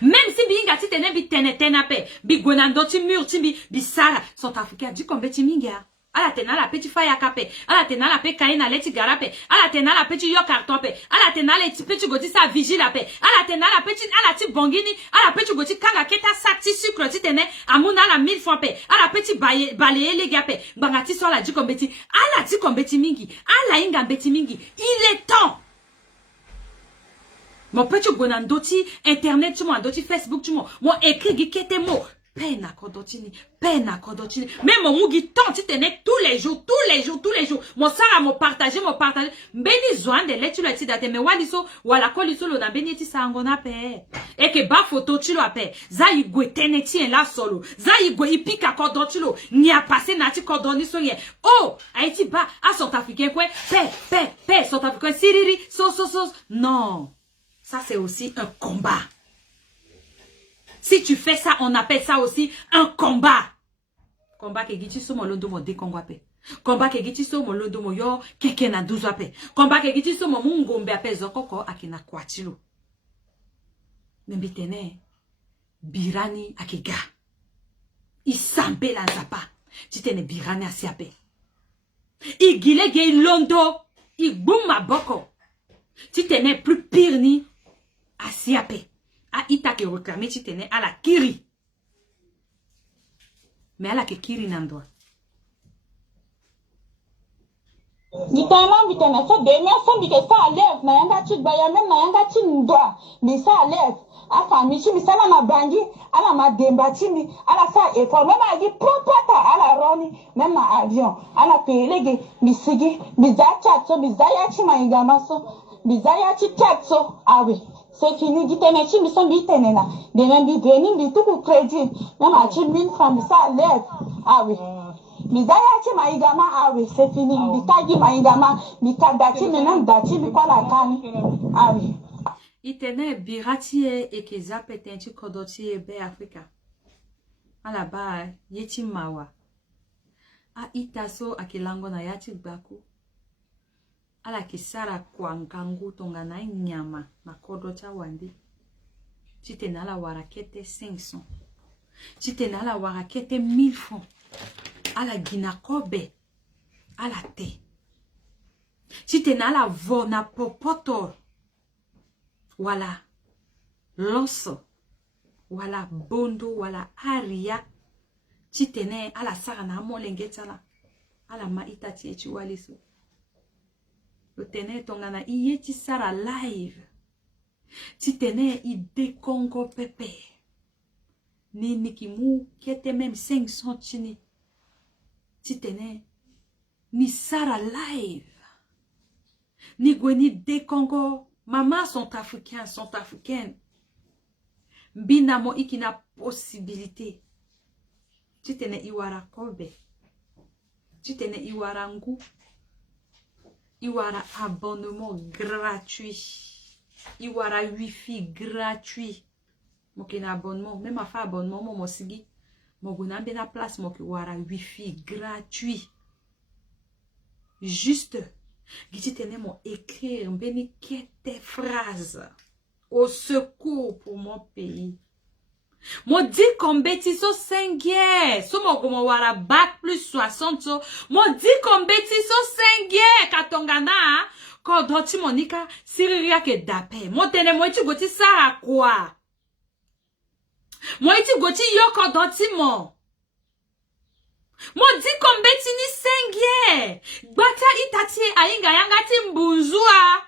Même si binga ti tene bi tene ape bi gonando ti mur ti bi sara sont africains du kombe ti minga. Ala tena la petit faya kape, ala tena la pe kaina leti garape, ala tena la petit yo carton pe, ala tena la petit goti sa vigile pe, ala tena la petit ala ti bongini, ala petit goti kanga keta sa ti sucre ti tene amuna la 1000 fois pe, ala petit balayer les gars pe, bangati so la di kombeti, ala ti kombeti mingi, ala inga beti mingi, il est temps. Mon petit gonandoti internet tu mo andoti Facebook tu mo écrit gikete mo. Peine à Kodotini. Même mon mougi tant tu tenais tous les jours. Mon sara mo partager. Beni zoan de letu la ti date me waliso wala koliso lo na beni ti sangona pe. Et que ba photo tu lo ape. Za igwe teneti en la solo. Za igwe ipika Kodoti lo. Ni a passé na ti Kodoni so ye. Oh, Haïti ba a sont africain kwe. Pe sont africain siriri so. Non. Ça c'est aussi un combat. Si tu fais ça, on appelle ça aussi un combat. Combat ke gichi so molondo mo de Congo ape. Combat ke gichi so molondo mo yo keke na 12 ape. Combat ke gichi so mo mungombe ape zokoko akina kwachilo. Membitene birani akega. Isambe la zapa. Titene birani asiape. Igile ge londo. Igbuma boko. Titene plus pire ni asiape. A ita ke reclamer titene à la kiri. Mais à la ke kiri nandwa. Bitana bitana so de so bi ke sa lève na yanga chi gbaya même na yanga chi ndwa mi sa lève afa mi chi mi sana na bangi ala ma demba chi mi ala sa effort même agi propata ala roni même na avion ala pelege mi sigi mi za chat so mi za ya chi ma ingama so mi za ya chi chat so awe c'est fini bitana chi mi so bi tenena de même bi veni bi tout crédit même a chi 1000 francs mi sa lève awe Mizaya chi maigama awe c'est fini bitagi maigama mikadati menam dati bikola kani awe Itene birati e keza petenchi kodoti e be Afrika ala ba yeti mawa a itaso akilango na yati gbaku ala kisara kwa ngangu tonga na nyama na kodota wandi titena ala warakete 500 titena ala warakete 1000 francs ala ginakobe ala te titena ala vona popoto wala loso wala bondo wala aria titene ala sara na molengetala ala ma itati echi waliso utene tongana iyeti sara live titene ide Congo pepe ni nikimu kete même 500 chini titene ni sara live ni gweni de Congo maman sont africaines bina mo ikina possibilité titene iwara kobe titene iwara ngu iwara abonnement gratuit iwara wifi gratuit mokina abonnement même afa abonnement mo sigi moguna bena place moki wara wifi gratuit juste gititene mo écrire mbeni kete phrase au secours pour mon pays mo di kombeti so 5 so mo wara bac plus 60 so mo di kombeti so 5 katongana ko doti monika siriria ke dape mo tene mo ti goti sara kwa mo iti goti yoko doti mo di kombeti ni 5 gbata itati ainga yanga ti mbunzua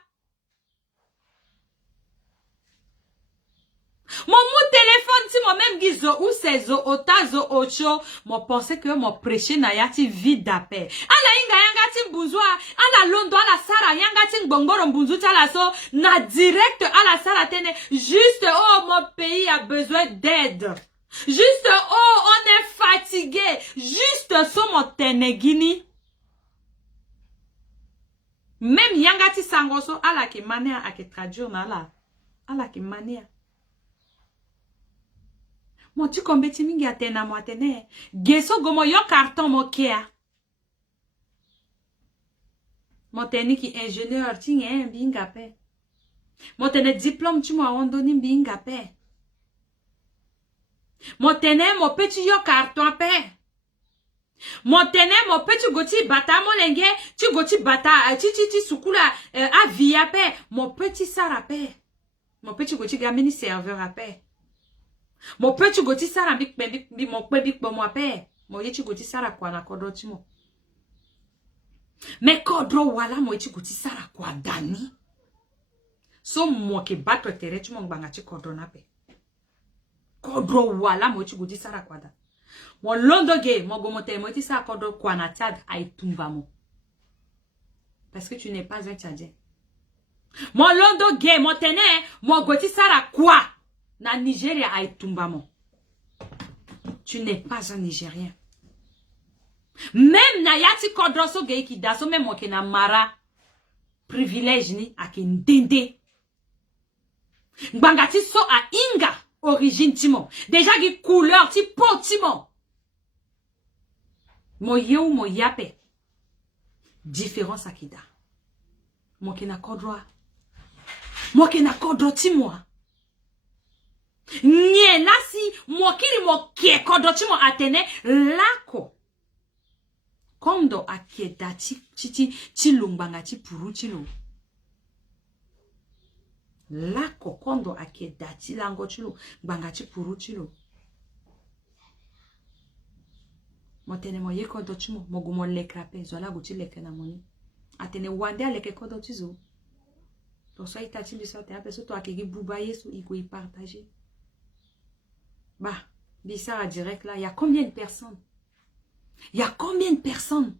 mon téléphone si moi même gizo ou sezo otazo ocho mo pensais que mon prêcher na yati vide d'appel ala inga yanga ti mbunzua ala londo ala sara yanga ti ngbongoro mbunzu tala so na direct ala sara tene juste oh mon pays a besoin d'aide juste oh on est fatigué juste so mon tenegini même yanga ti sangoso ala ki mania ake traduire na ala ki mania mon tu kombeti mingi atena mo atene geso gomo yo carton mo kea mo teni ki ingénieur ti nge binga pe mo tene diplôme ti mo awondoni binga pe mo tene mo petit yo carton pe mo tene mo petit goti bata mo lenge ti goti bata ti sukula avia pe mo petit sara pe mo petit goti gamini serveur ape mo petit goti sara bi mo pe bi po mo ape mo yeti goti sara kwa na kodo ti mo mais kodro wala mo yeti goti sara kwa dani so mo ke battre tere ti mo gbanga ti kodro na pe kodro wala mo yeti goti sara kwa da mo londo ge mo go mo te mo yeti sara kodro kwa na tag aitumba mo parce que tu n'es pas un Tchadien mo londo ge mo tene mo goti sara kwa na Nigeria aitumba mo. Tu n'es pas un Nigérien. Même na yati kodroso ge ki daso même mo ke na mara privilège ni ake ndende. Ngbangati so a inga origine timo. Déjà gi couleur ti po timo. Mo yeu mo yape. Différence akida. Mo ke na kodroa. Mo ke na kodro ti moi. Nye lasi mo kiri mo ke kodro ti mo atene lako. Kondo akeda ti lumbanga ti puru ti lo. Lako kondo akeda ti lango ti lo. Banga ti puru ti lo. Mo tene mo ye kodo ti mo. Mo gu mo lekrape. Zola gu ti leke na moni. Atene wande a leke kodo ti zo. To so ita ti biso te ape so to akegi buba yesu iko y partager. Bah, Bissara direct là, il y a combien de personnes? Il y a combien de personnes?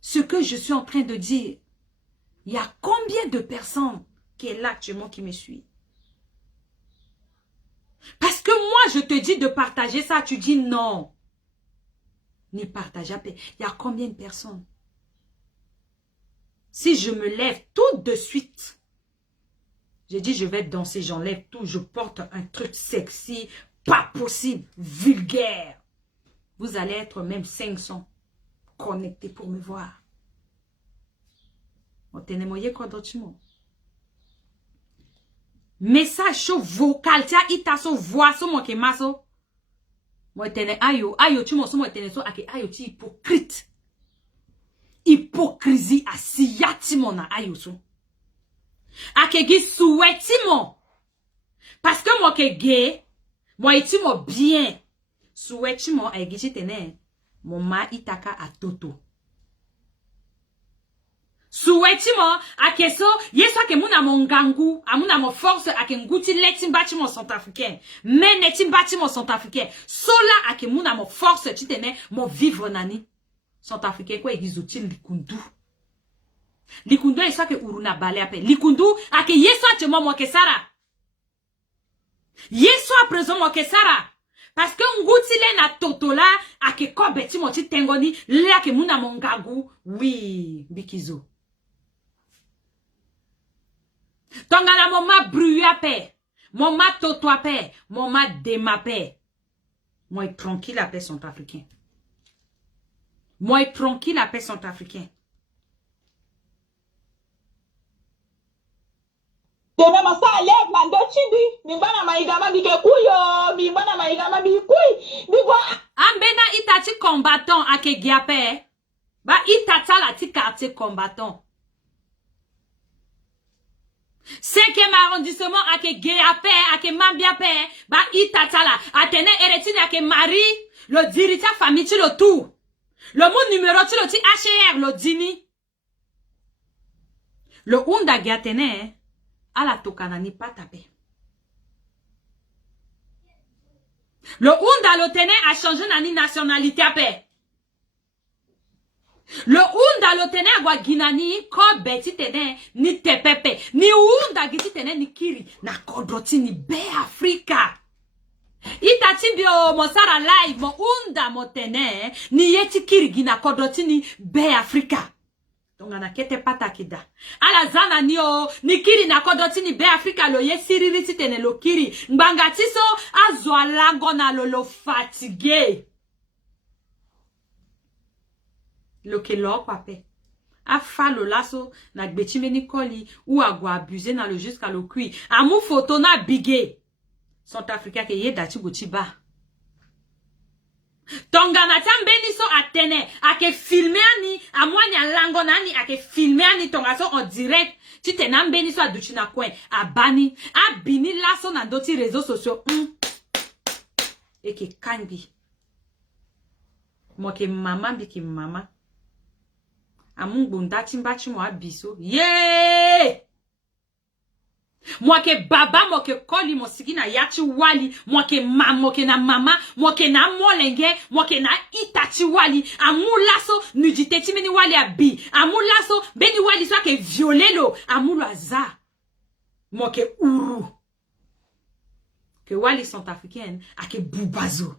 Ce que je suis en train de dire. Il y a combien de personnes qui est là actuellement qui me suit? Parce que moi, je te dis de partager ça, tu dis non. Ni partager. Il y a combien de personnes? Si je me lève tout de suite, j'ai dit je vais danser, j'enlève tout, je porte un truc sexy, pas possible, vulgaire. Vous allez être même 500 connectés pour me voir. Message chaud vocal, tia ita so voix so mo ke maso. Mo tene ayo tu mo so mo tene so ake ayo ti hypocrite. Hypocrisie asiyati mo na ayo so. Ake gi souhaiti mo. Parce que mo ke gay, mo iti mo bien. Souhaiti mo ay gi tene mo ma itaka a toto. Souhaiti mo ake so yeso ake muna mo ngangu, amuna mo force ake nguti leti mbati mo centrafricain. Men neti mbati mo centrafricain. Sola ake muna mo force titene mo vivre nani. Centrafricain kwa egizoti likundu. Likundu yeso ake uruna bale ape. Likundu ake yeso ate mo ke sara. Yeso a présent mo ke sara. Parce que nguti le na toto la ake ko beti mo ti tengoni le ake muna mo ngangu. Oui, bikizo. Tongana moma bruya pe, moma toto pe, moma dema pe. Moi tranquille à paix sont africains. Moi tranquille à paix sont africains. Tena masa lève mando chindi, mimbana maigama bike kuyo, mimbana maigama bikuy, bigo Ambena itati combattant ake giape. Ba itata la ti quartier combattant. 5e arrondissement ake Géapé, ake Mambiapé, ba itatala, atene eretine ake Marie, le dirita famille ti le tout. Le monde numéro ti le ti HR, le dini. Le unda gatene, ala tokana ni patape. Le unda lo tene a changé nani nationalité ape. Le unda lo tene agwa ginani ko beti tene ni tepepe ni unda giti tene ni kiri na kodroti ni be Afrika. Itati bio mosara live mo unda mo tene ni yeti kiri gina kodroti ni be Afrika. Donc na kete patakida. Ala zana ni o ni kiri na kodroti ni be Afrika lo ye siriri ti tene lo kiri. Mbanga tiso azwa lango na lo fatigué. Lo ke lo pape. A fa lo lasso na gbetime ni koli ou agwa abusé na le jusqu'à le cui. Amu photo na bigé. Centrafricain ke ye dati goti ba. Tongana tambeni so atene ake filme ani amwanya lango nani ake filme ani tonga so en direct ti tenambeni so aduchi na kwen abani abini lasso na doti réseaux sociaux eke kangi mo ke mama bi ke mama amungu ndati mbachi mo abiso ye moi ke baba moi ke koli mo sigina yachi wali moi ke mo ke na mama moi ke na molenge moi ke na itachi wali amulaso nudite timeni wali abi amulaso beni wali so ke violelo amulaza moi ke uru que wali sont africaines ake bubazo.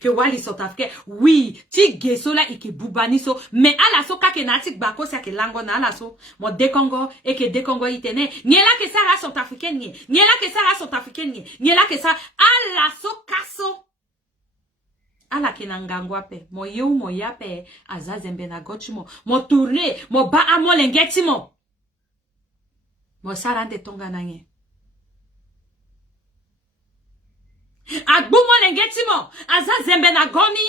Que wali sont africains, oui, ti geso la ike bubani so, mais ala so kake na tik bako sa ke lango na ala so, mo dekongo, eke dekongo itene, nye la ke sa ra sont africaines nye la ke sa ra sont africaines nye la ke sa, ala so kaso, ala kinangangwa pe mo yu mo yape azazembe na gochimo mo tourne mo ba amo lengetimo mo sarande tonga nange agbumo lengetimo azazembe na gomi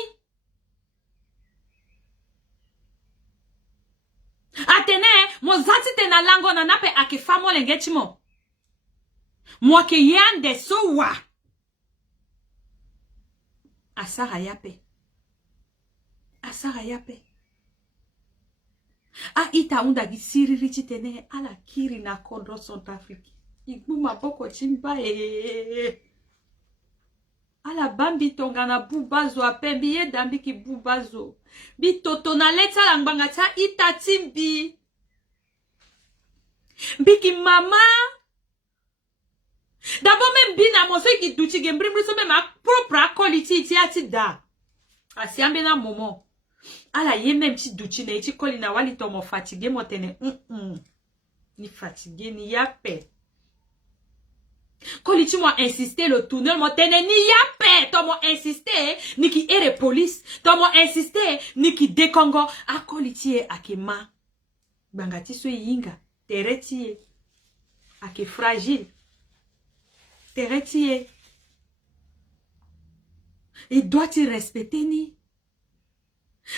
atene mo zati te na lango na nape akifamo lengetimo mo ke yande sowa asara yape a ita unda gisiri tene ala kiri na kodro Centrafrique iguma boko chimba ala bambi tonga na bubazo apembi ye dambi ki bubazo bitoto na leta la ngbanga cha ita timbi biki mama d'abord même bina mo se ki duchi gembrimri so même propre quality ti ati da asiambe na momo ala ye même ti duchi na ti koli na wali to mo fatigué mo tene ni fatigué ni yape koli ti mo insister le tunnel mo tene ni yape to mo insister ni ki ere police to mo insister ni ki dekongo a koli ti akema banga ti so yinga tereti ake fragile tereti il doit te respecter ni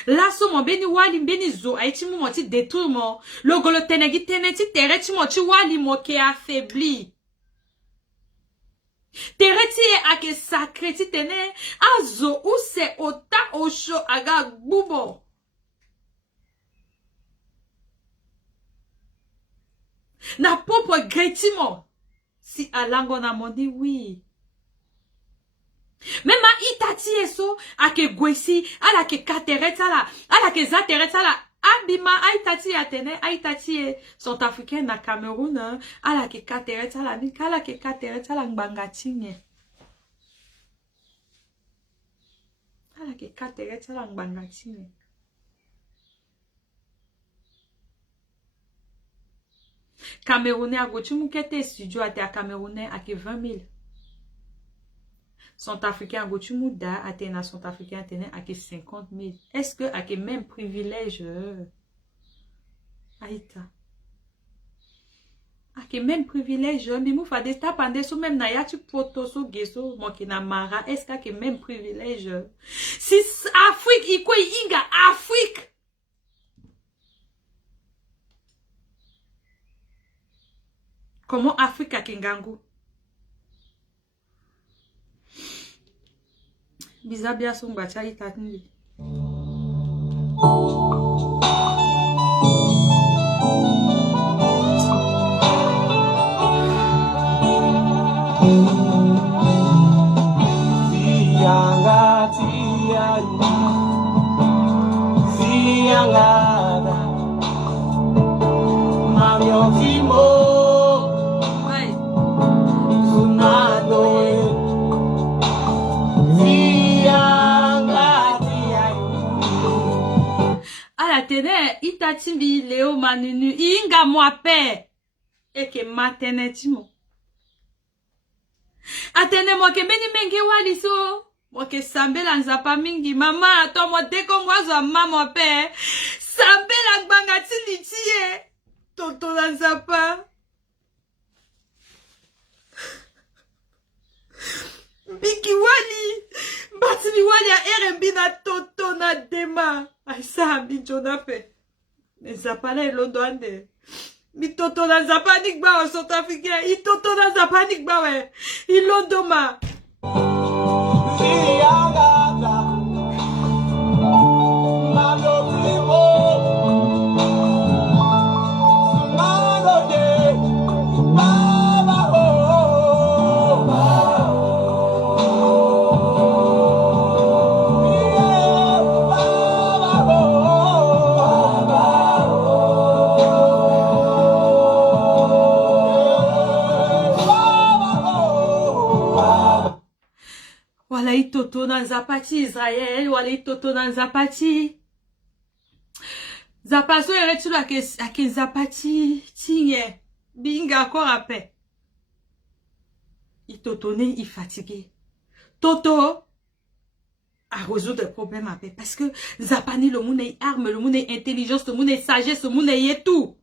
là so mo beni wali beni zo aiti mo ti détruire mo logolo tenegi teneti tereti mo ti wali mo ke affaibli tereti ake sacré ti tene azo ou se ota osho aga bubo na popo gretimo si alango na moni oui même itati eso ake gwesi ala ke katereta la ala ke zatereta la abima aitati atene aitati Centrafricain na Cameroun ala ke katereta la ni kala ke katereta la ngbanga tinge ala ke katereta la ngbanga tinge Camerounais a gochu mukete studio ate a Camerounais ake 20 000 Centrafricain a gochu muda ate na Centrafricain atene ake 50 000 est-ce que ake même privilège aïta ake même privilège mais mou fade sta pande so même na ya tu poto so geso mo ki na mara est-ce que ake même privilège si Afrique iko inga Afrique comment Afrique ake ngangu bizabia sumba cha itatindi tene itatimbi leo manunu inga mwape eke matenetimo atene moke beni menge wali so moke sambela nzapa mingi mama to mo deko ngwazo mama pe sambela gbanga tilitie toto na nzapa biki wali batini wali a erembi na toto na dema aisa ambi jonape nzapa na elondo ande mi toto na nzapa nikba o Centrafricain i toto na nzapa nikba we ilondo ma wala itoto na nzapati Israël wala itoto na nzapati zapaso eretulo ake nzapati tinye binga encore ape itoto ne i fatigué toto à résoudre des problèmes à paix. Parce que Zapani, le monde est arme, le monde est intelligence, le monde est sagesse, le monde est tout.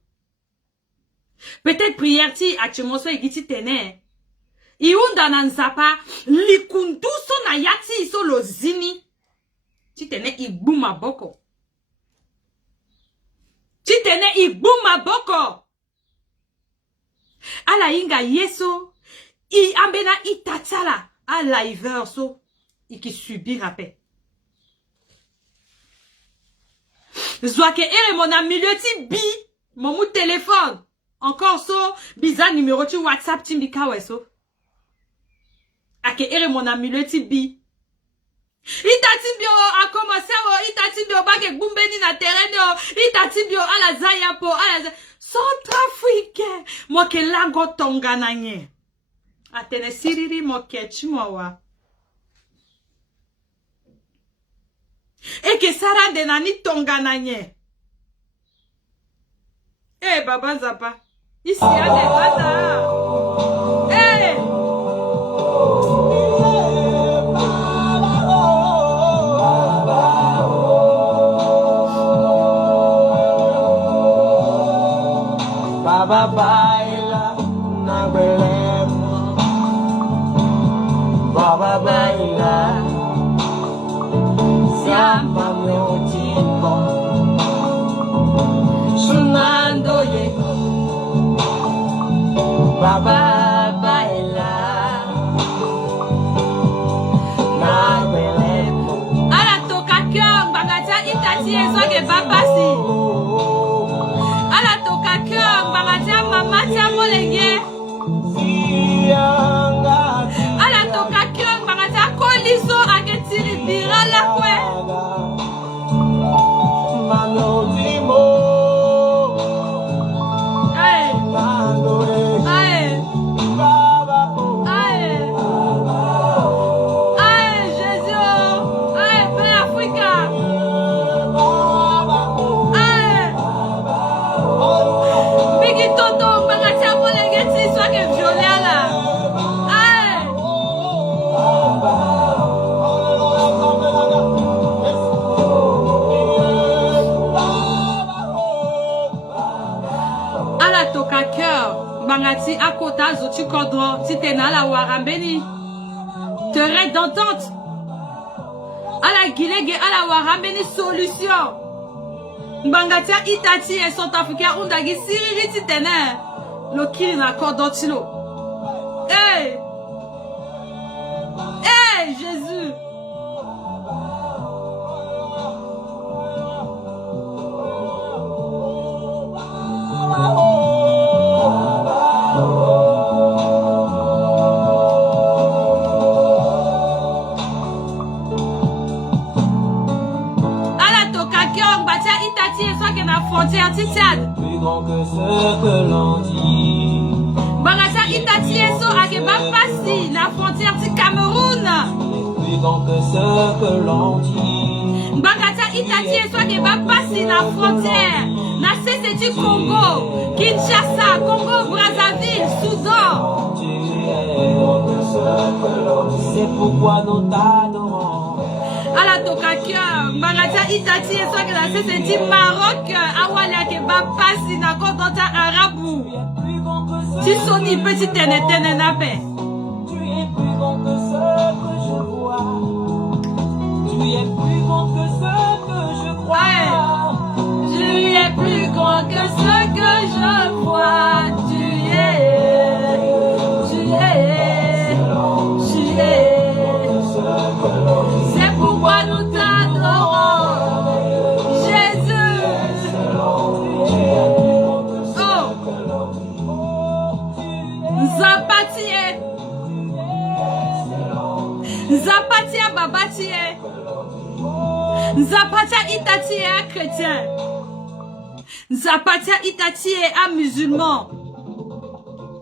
Peut-être prière ti actuellement so egiti tene. Iunda na nzapa likundu so na yati so lo zini. Ti tene ibuma boko. Ti tene ibuma boko. Ala inga yeso I ambena itatala ala iverso et qui subit la paix. Zouake ere mon ami le ti bi mon mou téléphone. Encore so bizarre numéro tu WhatsApp ti mbika weso. Ake ere mon ami le ti bi. Itati bio a commencé itati bio ba ke bumbeni na terrain itati bio ala zaya po ala Centrafricain mo ke lango tonga na nye. Atene siriri mo kechi mo wa. Eke sara de nani tonga na nye. Eh baba zapa. Ici a des bana. Eh. Baba baila na belemo. Baba baila siapa miotipo sunando ye. Baba baila na belemo. Ala toka kyo bagaja itati ezoge babasi. Ala toka kyo bagaja mama tia molenge. Ala toka kyo bagaja koliso agetiri birala kwe. Aye. Aye. Aye. Aye, Jésus. Aye, Père Africa. Aye. Bigi Toto, bagaja molenge ti soit que violet là. Aye. Ala toka cœur, bangati akota zoti kodro, ti tena la warambeni. Terrain d'entente. Ala gilege ala warambeni solution. Bangati itati et Centrafricain undagi siriri ti tena. Lo kiri na kodotilo. Hey! Hey, Jésus! Ala toka kyong batia itati et soit que na frontière ti Tchad. Plus grand que ce que l'on dit. Bangata itati et so ake ba pasi na frontière ti Cameroun. Plus grand que ce que l'on dit. Bangata itati et so ake ba pasi na frontière na cesse du Congo, Kinshasa, Congo Brazzaville, Soudan. Tu es plus grand que ce que l'on dit. C'est pourquoi nous t'adorons. Ala toka kyo bangata itati et so ake na cesse du Maroc, awali ake ba pasi na continent arabu. Plus grand que ce Ti soni petit tene na paix. Tu es plus grand que ce que je vois. Tu es plus grand que ce que je crois. Ouais. Tu es plus grand que ce que je vois. Tu es. C'est pourquoi nous t'adorons. Jésus. Oh. Zapatie. Zapatia babatie. Zapatia itatie à chrétien. Zapatia itatie à musulman.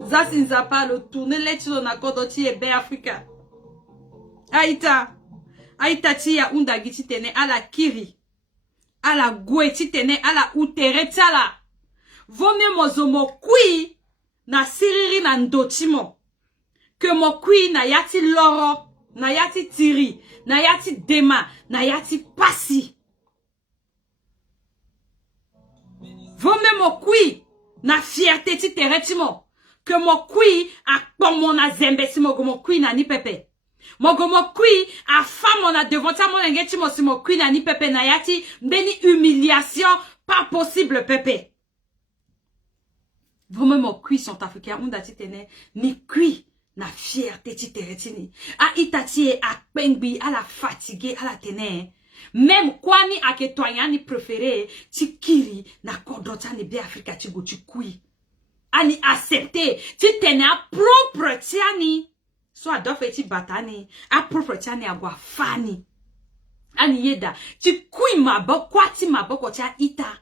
Zasi Zapa le tourner les choses na kodoti et be Africa. Aïta. Aïta tia unda giti tene ala kiri. Ala gwe ti tene ala utere tala. Vome mozomo kui na siriri na ndotimo. Que mo kui na yati loro na yati tiri, na yati dema, na yati pasi. Vome mo kui na fierté ti tere ti mo. Que mo kui a pomo na zembe si mo gomo kui na ni pepe. Mo gomo kui a famo na devanta mo lenge ti mo si mo kui na ni pepe na yati mbeni humiliation pas possible pepe. Vome mo kui sont africains unda ti tene ni kui na fierté ti tere ti ni. A itati a pengbi a la fatigué a la tene. Même quoi ni ake toyani préféré ti kiri na kodota ni be Afrika ti go ti kui. Ani accepté ti tene a propre tiani. So a dofe ti batani a propre tiani agwa fani. Ani yeda ti kui mabo kwa ti mabo ko ti a ita.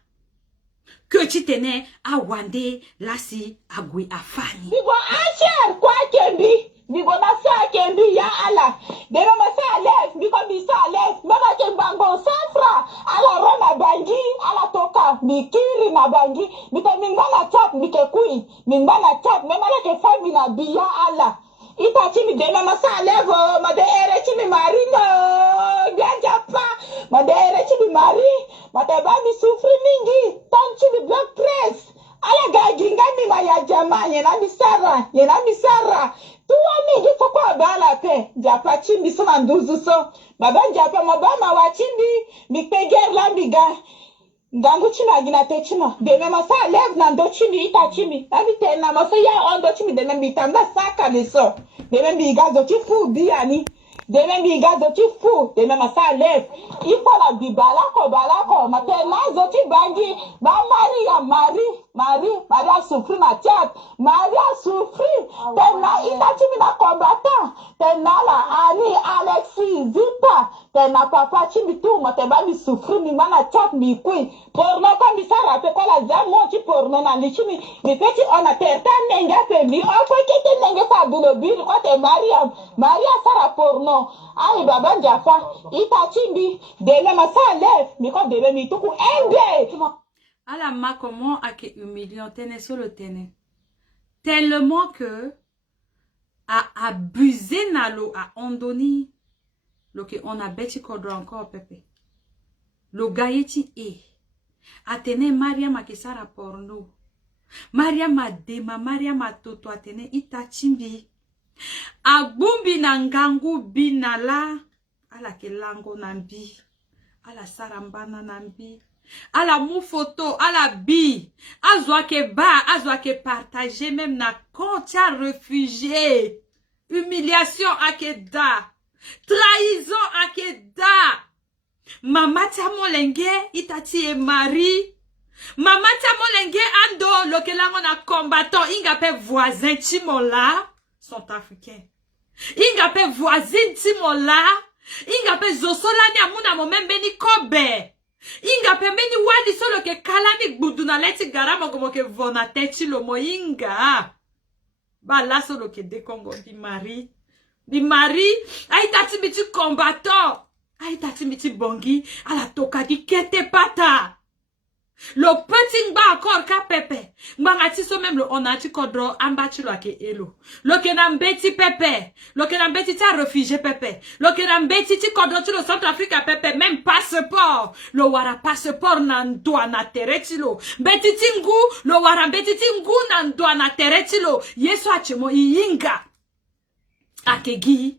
Que ti tene a wande lasi agwe afani. Bigo asher kwa kendi. Bigo na sa kendi ya ala. Deme masa lef. Bigo bisa lef. Mama ke bango safra. Ala rona bangi. Ala toka. Mikiri na bangi. Bito mingana chap. Mike kui. Mingana chap. Memala ke fami na biya ala. Ita chimi deme masa levo. Made ere chimi marino. Ganja pa. Made ere chimi mari. Mate bami sufri mingi. Tan chimi blood press. Ala gaginga mi maya jama. Yena mi sara. Tuwa mingi fokwa bala pe. Japa chimbi so manduzu so. Baba japa mabama wa chimbi. Mikpeger la miga. Ngangu chima gina te chima. Deme masa lev na ndo chimi ita chimi. Nami te na masa ya ondo chimi deme mitanda saka leso. Deme migazo chifu biani. Deme migazo chifu. Deme masa lev. Ipo la balako. Mate nazo chibangi. Ba Maria souffri na chat. Maria souffri. Tena ita chimi na combattant. Tena la Ani, Alexis, Zita. Tena papa chimi tu. Mate ba mi souffri mi mana chat mi kui. Porno kwa mi sara pe kwa la jamo chi porno na li chimi. Mi peti ona terta nenga pe mi. Okwe kete nenga sa dulo biri kwa te Maria sara porno. Ai baba japa. Ita chimbi. Dele masa lef. Mi kwa dele mi tuku ende. Ala ma comment ake humiliant tene solo tene. Tellement que a abusé na lo a ondoni lo que on a beti kodro encore pepe. Lo gayeti a tene Maria makisara porno. Maria ma dema Maria ma toto a tene ita chimbi. A gumbi na ngangu binala ala ke lango nambi. Ala sarambana nambi. À la mou photo, à la bi, à zoa ke partager même na compte à réfugié, humiliation à keda, trahison à keda, mama tia molenge, itati e mari, mama tia molenge ando, lokelango na combattant, inga pe voisin timola, sont africains, inga pe voisine timola, inga pe zosolani amuna momembeni kobe, inga pembeni wadi solo ke kalani gbuduna leti garama como ke vona teti lo mo inga ba la solo ke de Congo bi mari ai tati biti combattant ai tati biti bongi ala toka di kete pata lo petit ngba encore ka pepe ngba ngati so même lo onati kodro ambachi lo ake elo lo ke na mbeti pepe lo ke na mbeti ta réfugié pepe lo ke na mbeti ti kodro ti lo Centrafrique pepe même passeport lo wara passeport na ndwa na tereti lo mbeti tingu lo wara mbeti tingu na ndwa na tereti lo yesu achimo yinga akegi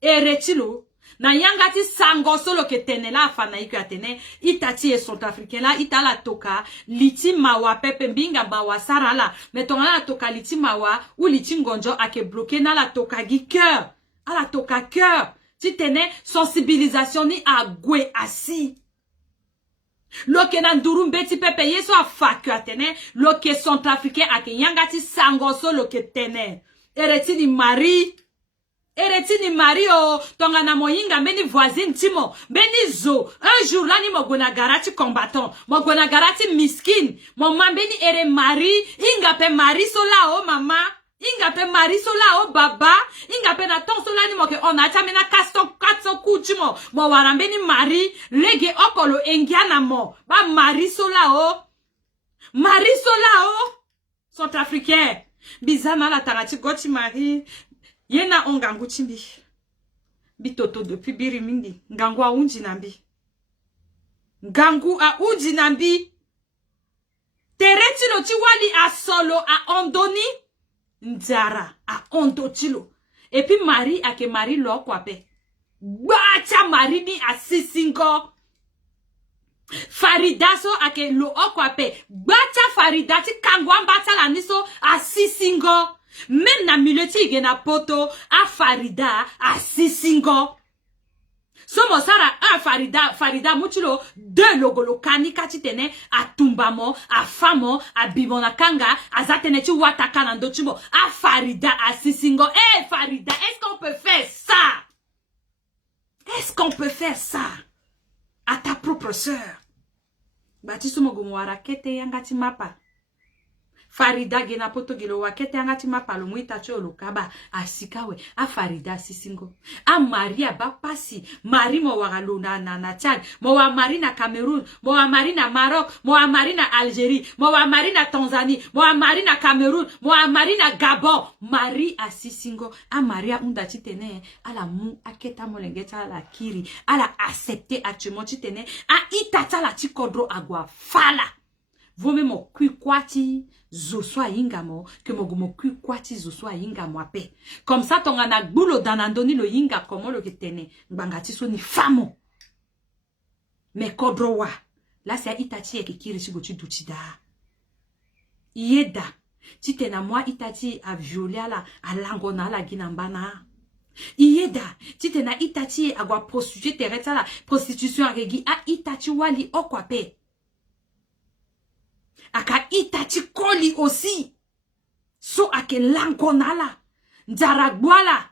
ereti lo na yangati sango solo ke tene la fana iko atene itati e Centrafricain la itala toka liti mawa pepe mbinga bawa sara la metonga la toka liti mawa ou liti ngonjo ake bloqué na la toka gi cœur ala toka cœur ti tene sensibilisation ni agwe asi loke na ndurumbe ti pepe yeso afakyo atene loke Centrafricain ake yangati sango solo ke tene ereti ni Mario, tonga na moyinga meni voisine timo, beni zo, un jour là ni mogona garati combattant, mogona garati miskin, mon beni ere mari, inga pe mari sola o mama, inga pe mari sola o baba, inga pe na ton sola ni moke on a tamena kasto katso kuchimo, mo warambeni mari, lege okolo engiana mo, ba mari sola o, Centrafricain, bizana la tarati goti mari, yena ongangu chimbi. Bitoto depuis birimingi. Ngangu a unji nambi. Ngangu a unji nambi. Teretilo chiwali a solo a ondoni. Nzara a ondotilo. Et puis Marie a ke Marie lo kwape. Bacha Marie ni a sisingo. Farida so a ke lo okwape. Bacha Farida ti kangwa bacha la niso a sisingo. Même na mileti igena poto a Farida a sisingo. Somo sara a Farida muchilo de logolo kani kati tene a tumbamo a famo a bibona kanga a zatene chi wataka na ndochimo a Farida a sisingo. Eh Farida, est-ce qu'on peut faire ça? Est-ce qu'on peut faire ça à ta propre sœur? Batiso mogumwara kete yangati mapa. Farida gena poto gilo wakete angati mapalo muita cholo kaba asikawe a Farida sisingo a Maria bapasi Mari mo wagaluna na Tchad mo wa Marina Cameroun mo wa Marina Maroc mo wa Marina Algérie mo wa Marina Tanzanie mo wa Marina Cameroun mo wa Marina Gabon Marie a sisingo a Maria unda chitene ala mu aketa molengeta la kiri ala accepter actuellement chitene a itata la chikodro agwa fala vome mo kwati zoswa ingamo que mo kwati zoswa ingamo ape comme ça ton ana gbulo danandoni lo inga comme lo ketene mbangati so ni famo me kodrowa là c'est itati e kiri sigo tu dutida yeda titena moi itati a violer la alangona la ginambana Ieda, titena itati agwa prostituer tereta la prostitution agegi a itati wali okwape. Aka itati koli aussi. So ake langonala. Njaragwala.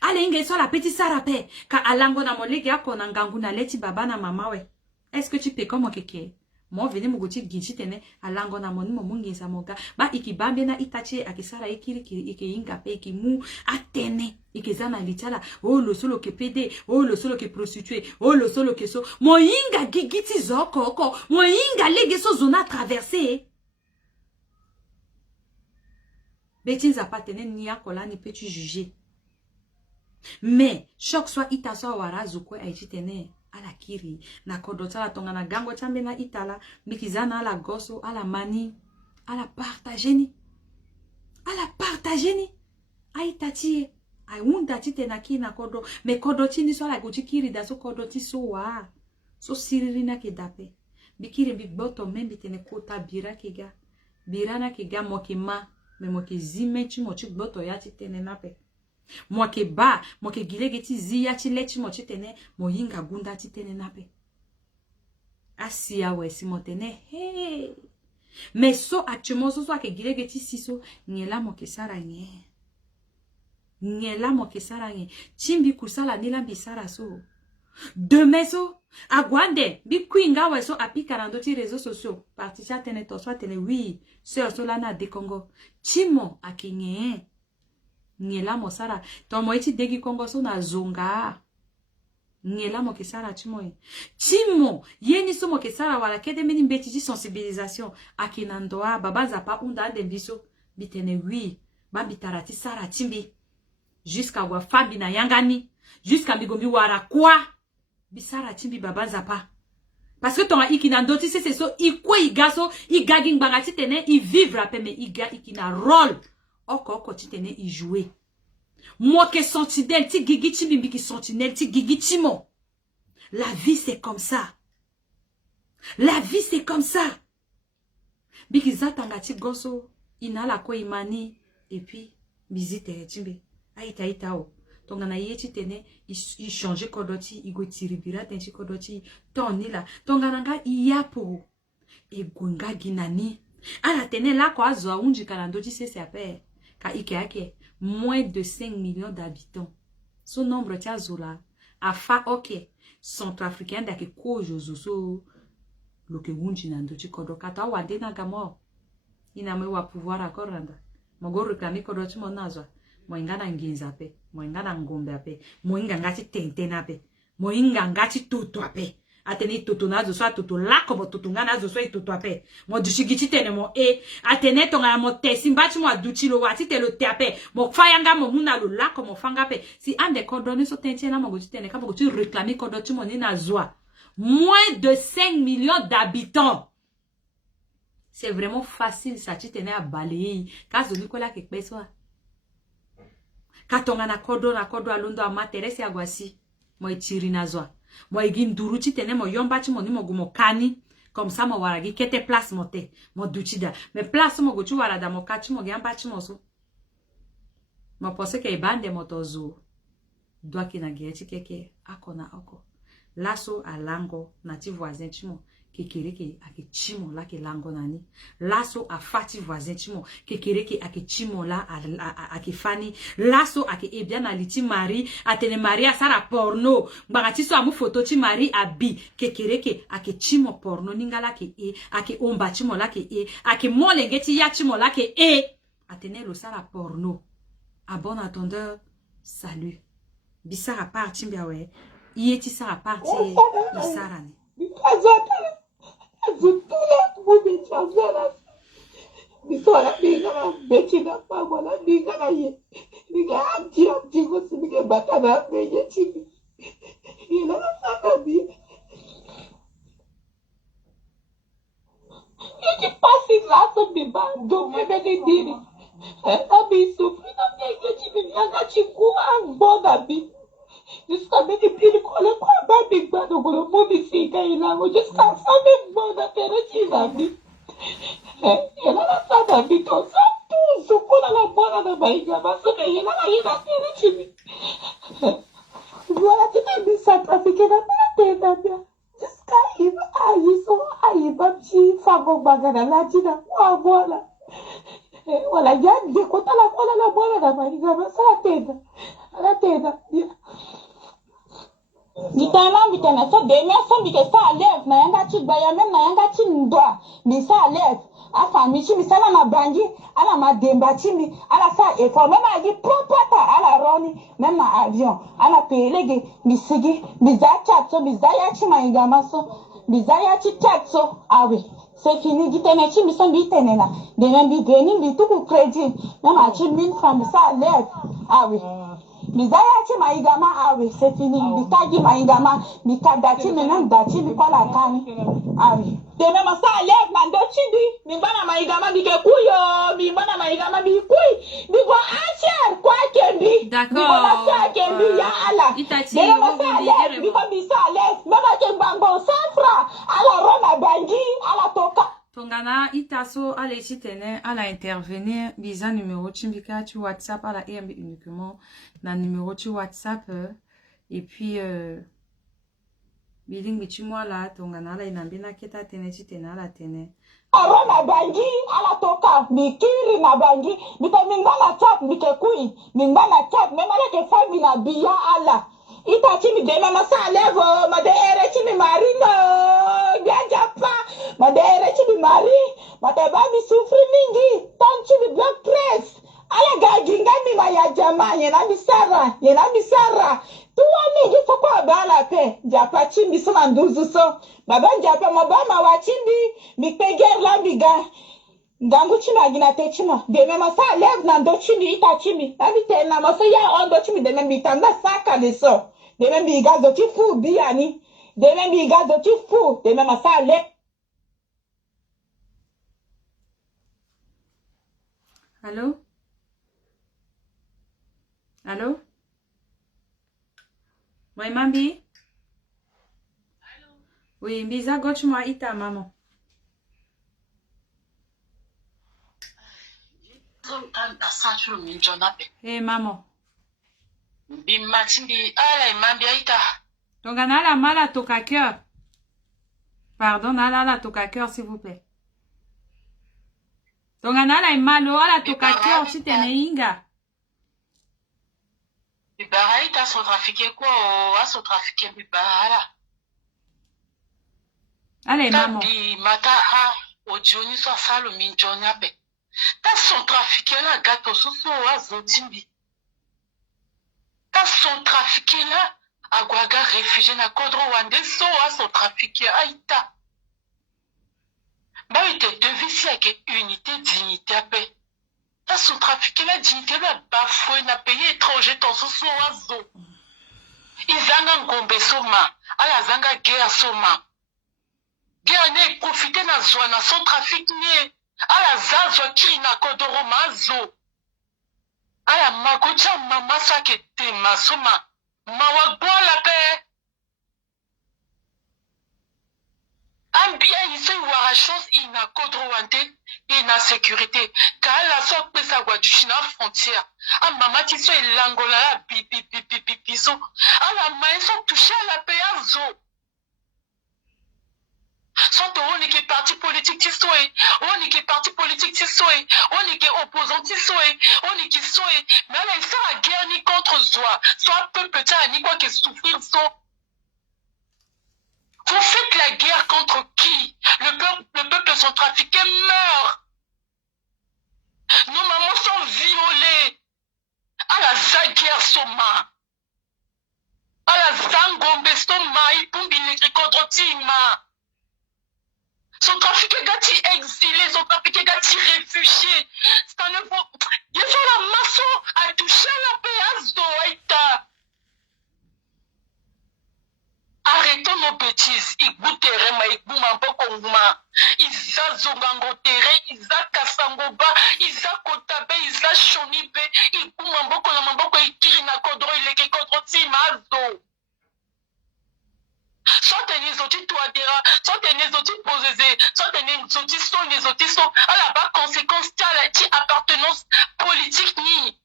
Ale inge so la petite sarape. Ka alangona molege ako na nganguna leti baba na mamawe. Est-ce que tu peux comme keke? Moi veni mugoti ginchi tene alangona moni momungi sa moga. Ba ikibambe na itachi akisara ikiri ike inga pe ikimu atene. Ikezana litala. Oh lo solo ke pede. Oh lo solo ke prostitué. Oh lo solo ke so. Mo inga gigiti zoko oko. Mo inga lege so zona traversé. Betin zapatene ni akola ni peux-tu juger. Mais choc soit itaso wara zuko aichitene. Ala kiri na kodota la tonga na gango chambe na itala mikizana ala goso ala mani ala partageni aitati ai unda tite na kina kodo me kodo chini so la gochikiri da so kodo ti so wa so siriri na kedape bikiri big boto membi tene kota bira birana kiga mokima me moke zimechi mochi boto ya titene nape moi ke ba moi ke gilege ti ziya ti lechi mo chitene mo yinga gunda titene nape asia we si motene hey mais so actuellement so ke gilege ti siso nyela mo ke sara nyela mo ke sara nye chimbi kusala nila bisara so demain so agwande bi kwinga we so apikarando ti réseaux sociaux parti cha tene to so tene oui sœur so lana de Congo chimo akinye Nyela mo sara tomo iti degi Kongo so na zonga nyela mo kesara chimo yeni so mo kesara wala kede meni mbeti sensibilisation akinandoa baba zapa unda de biso bitene wi babitarati sara timbi jusqu'à wa fabi na yangani jusqu'à migombi wara kwa bisara timbi baba zapa parce que ton ikinando ti c'est so ikwe igaso igaging bangati tene i vivre ape me iga ikina rôle oko titene y jouer moi que sentinelle ti gigi ti bimbi ki sentinelle ti gigi ti mo la vie c'est comme ça biki zatanga ti goso inala ko imani et puis visite timbe aita o tongana yeti tene i changer kodoti i go tiribira tenchi kodoti tonila tongana nga iyapo e gunga ginani ala tene la ko azo unji kalando ti se ape ka ike moins de 5 millions d'habitants. Son nombre tia zola afa ok centrafricain dake ko jozo lo ke wunji na ndo chikodo kata wade na gamo ina mwe wa pouvoir akoranda mogoro kami kodo chimo nazwa moingana nginza pe moingana ngombe ape moinga ngati tente na pe moinga ngati toto ape atene toto na zo so toto la ko toto ngana zo so toto ape mo dushigiti tene mo atene tonga mo tesi mbati mo aduchi lo wati te lo te ape mo fayanga mo muna lo la ko mo fanga pe si ande cordonné so tenti na mo go tene ka mo go tu réclamer cordon tu mo ni na zoa moins de 5 millions d'habitants. C'est vraiment facile ça tu tene a balayer ka zo nikola ke peswa katonga na kodo alondo amateresi agwasi mo itiri na zoa mo iginduru ti tene mo yomba ti mo ni mo gumo kani comme ça mo waragi kete place mo te mo duchida mais place mo go tu warada mo kati mo gamba ti mo so mo pense que ibande mo tozo doa ki na geti keke akona oko lasso alango na ti voisin ti mo kekereke ake chimo la ke lango nani lasso a fati voisin ti mo kekereke ake chimo la ake fani lasso ake ebiana liti mari atene maria sara porno ngati so amu photo ti mari abi kekereke ake chimo porno ningala ke ake omba chimo la ke ake molenge ti ya chimo la ke atene lo sara porno. À bon entendeur, salut bisara parti biawe yeti sara parti isarani Azutula mube chazala bisola binga beti na pagwa na binga na ye binga amti go sibige batana beye chibi ila saka bi yeti pasi laso biba do mebe de diri abi sufri na beye chibi yanga chiku ambona bi jusqu'à me dire qu'on quoi ba big bad au gros mobi sika ilango jusqu'à ça me bonda pereci la vie et là la ça da bi to ça tout ce qu'on a la bonne da baiga ba so que yela la yela pereci voilà tu t'es ça trafiquer na tête da bien jusqu'à il ayi so ayi ba ti fago bagana la ti da kwa voilà voilà ya de kota la bonne da baiga ba ça la tête bien Vitana so de me so bike sa left na yanga chi gba ya me na yanga chi ndwa mi sa left afa mi chi mi sala na brangi ala ma demba chi mi ala sa e for me ma gi propata ala roni me na avion ala pelege mi sigi mi za chat so mi za ya chi ma igama so mi za ya chi chat so awe c'est fini gitene chi mi so bi tenena de me bi geni bi tuku credit me ma chi min from sa left awe Bizaya chi maigama awe setini bitagi maigama bikadati menan dati bikola kani awe tena masa lev na ndochidi mimbana maigama bikekuyo mimbana maigama bikui bigo answer kwa kendi d'accord masa kendi ya ala tena masa lev bigo bisa lev mama ke bango safra ala rona bangi ala toka Tongana itaso ala ititene ala intervenir biza numéro chimbika tu WhatsApp ala EMB uniquement na numéro tu WhatsApp et puis biling bichimwa la tongana ala inambina keta tene chitene ala tene arona bangi ala toka mikiri na bangi bito mingana chat mikekui mingana chat memale ke family na biya ala ita chimi de mama sa levo ma de ere chimi marino biajapa ma de ere chimi mari ma de ba mi sufri mingi tan chimi blood press ala gajinga mi ma ya jama yena mi sara tuwa mingi sokwa bala pe japa chimi so manduzu so baba japa mabama wa chimi mi peger lambiga Gangu chima gina te chima de me masa lev na ndo chimi ita chimi na bite na maso ya ondo chimi de me bitanda saka de so de me bi gazo ti fu bi ani de me bi gazo ti fu de me masa le Allô Allô Oui mambi Allô Oui biza gochuma ita maman Hey maman. Donc on a la mal à toka cœur. Pardon, on a la toka cœur s'il vous plaît. Donc on a la mal à la toka cœur si t'es inga. Bibara ita so trafiqué quoi aso trafiqué bibara. Allez maman. Bi mata ha ojoni so salo min jonya be. Ta son trafiqué là gato so so azotimbi. Ta son trafiqué là Agwaga réfugié na kodro wande so a son trafiqué aïta. Bah il te devisi avec unité, dignité à paix. Là son trafiqué la dignité la bafoué na pays étranger ton so so azo. Izanga ngombe soma, ala zanga guerre soma. Guerre ne profité na zwa na son trafic ne. Ala zazwa kiri na kodoro mazo. Ala magocha mama sa ke te masoma. Mawagwa la paix. Ambia ici wara chose ina kodrowante ina sécurité. Car la sorte de sa voix du China frontière. A mama ti so elangola la biso. A la main sont touchés à la paix à zo. Sont on est que parti politique ti soe. On est que parti politique ti soe. On est que opposant ti soe. On est que soe. Mais elle fait la guerre ni contre soi. Soit peu petit ni quoi que souffrir so. Vous faites la guerre contre qui? Le peuple sont trafiqués meurt. Nos mamans sont violées. À la zaguerre soma. À la zangombe soma. Ipumbi nekri contre tima. Sont trafiqués gati exilés. Sont trafiqués gati réfugiés. Ça ne faut... Il faut la maçon à toucher la péasse d'Oaïta. Arrêtons nos bêtises. Igbuterema, Igbumambokonguma. Isa Zongango Tere, Isa Kasangoba, Isa Kotabe, Isa Shonibe, Igbumamboko na Mamboko Ikirina Kodro, Ileke Kodro Timazo. Soit des outils toadera, soit des outils posés, soit des outils sont des outils sont. À la bas conséquence, t'as la appartenance politique ni.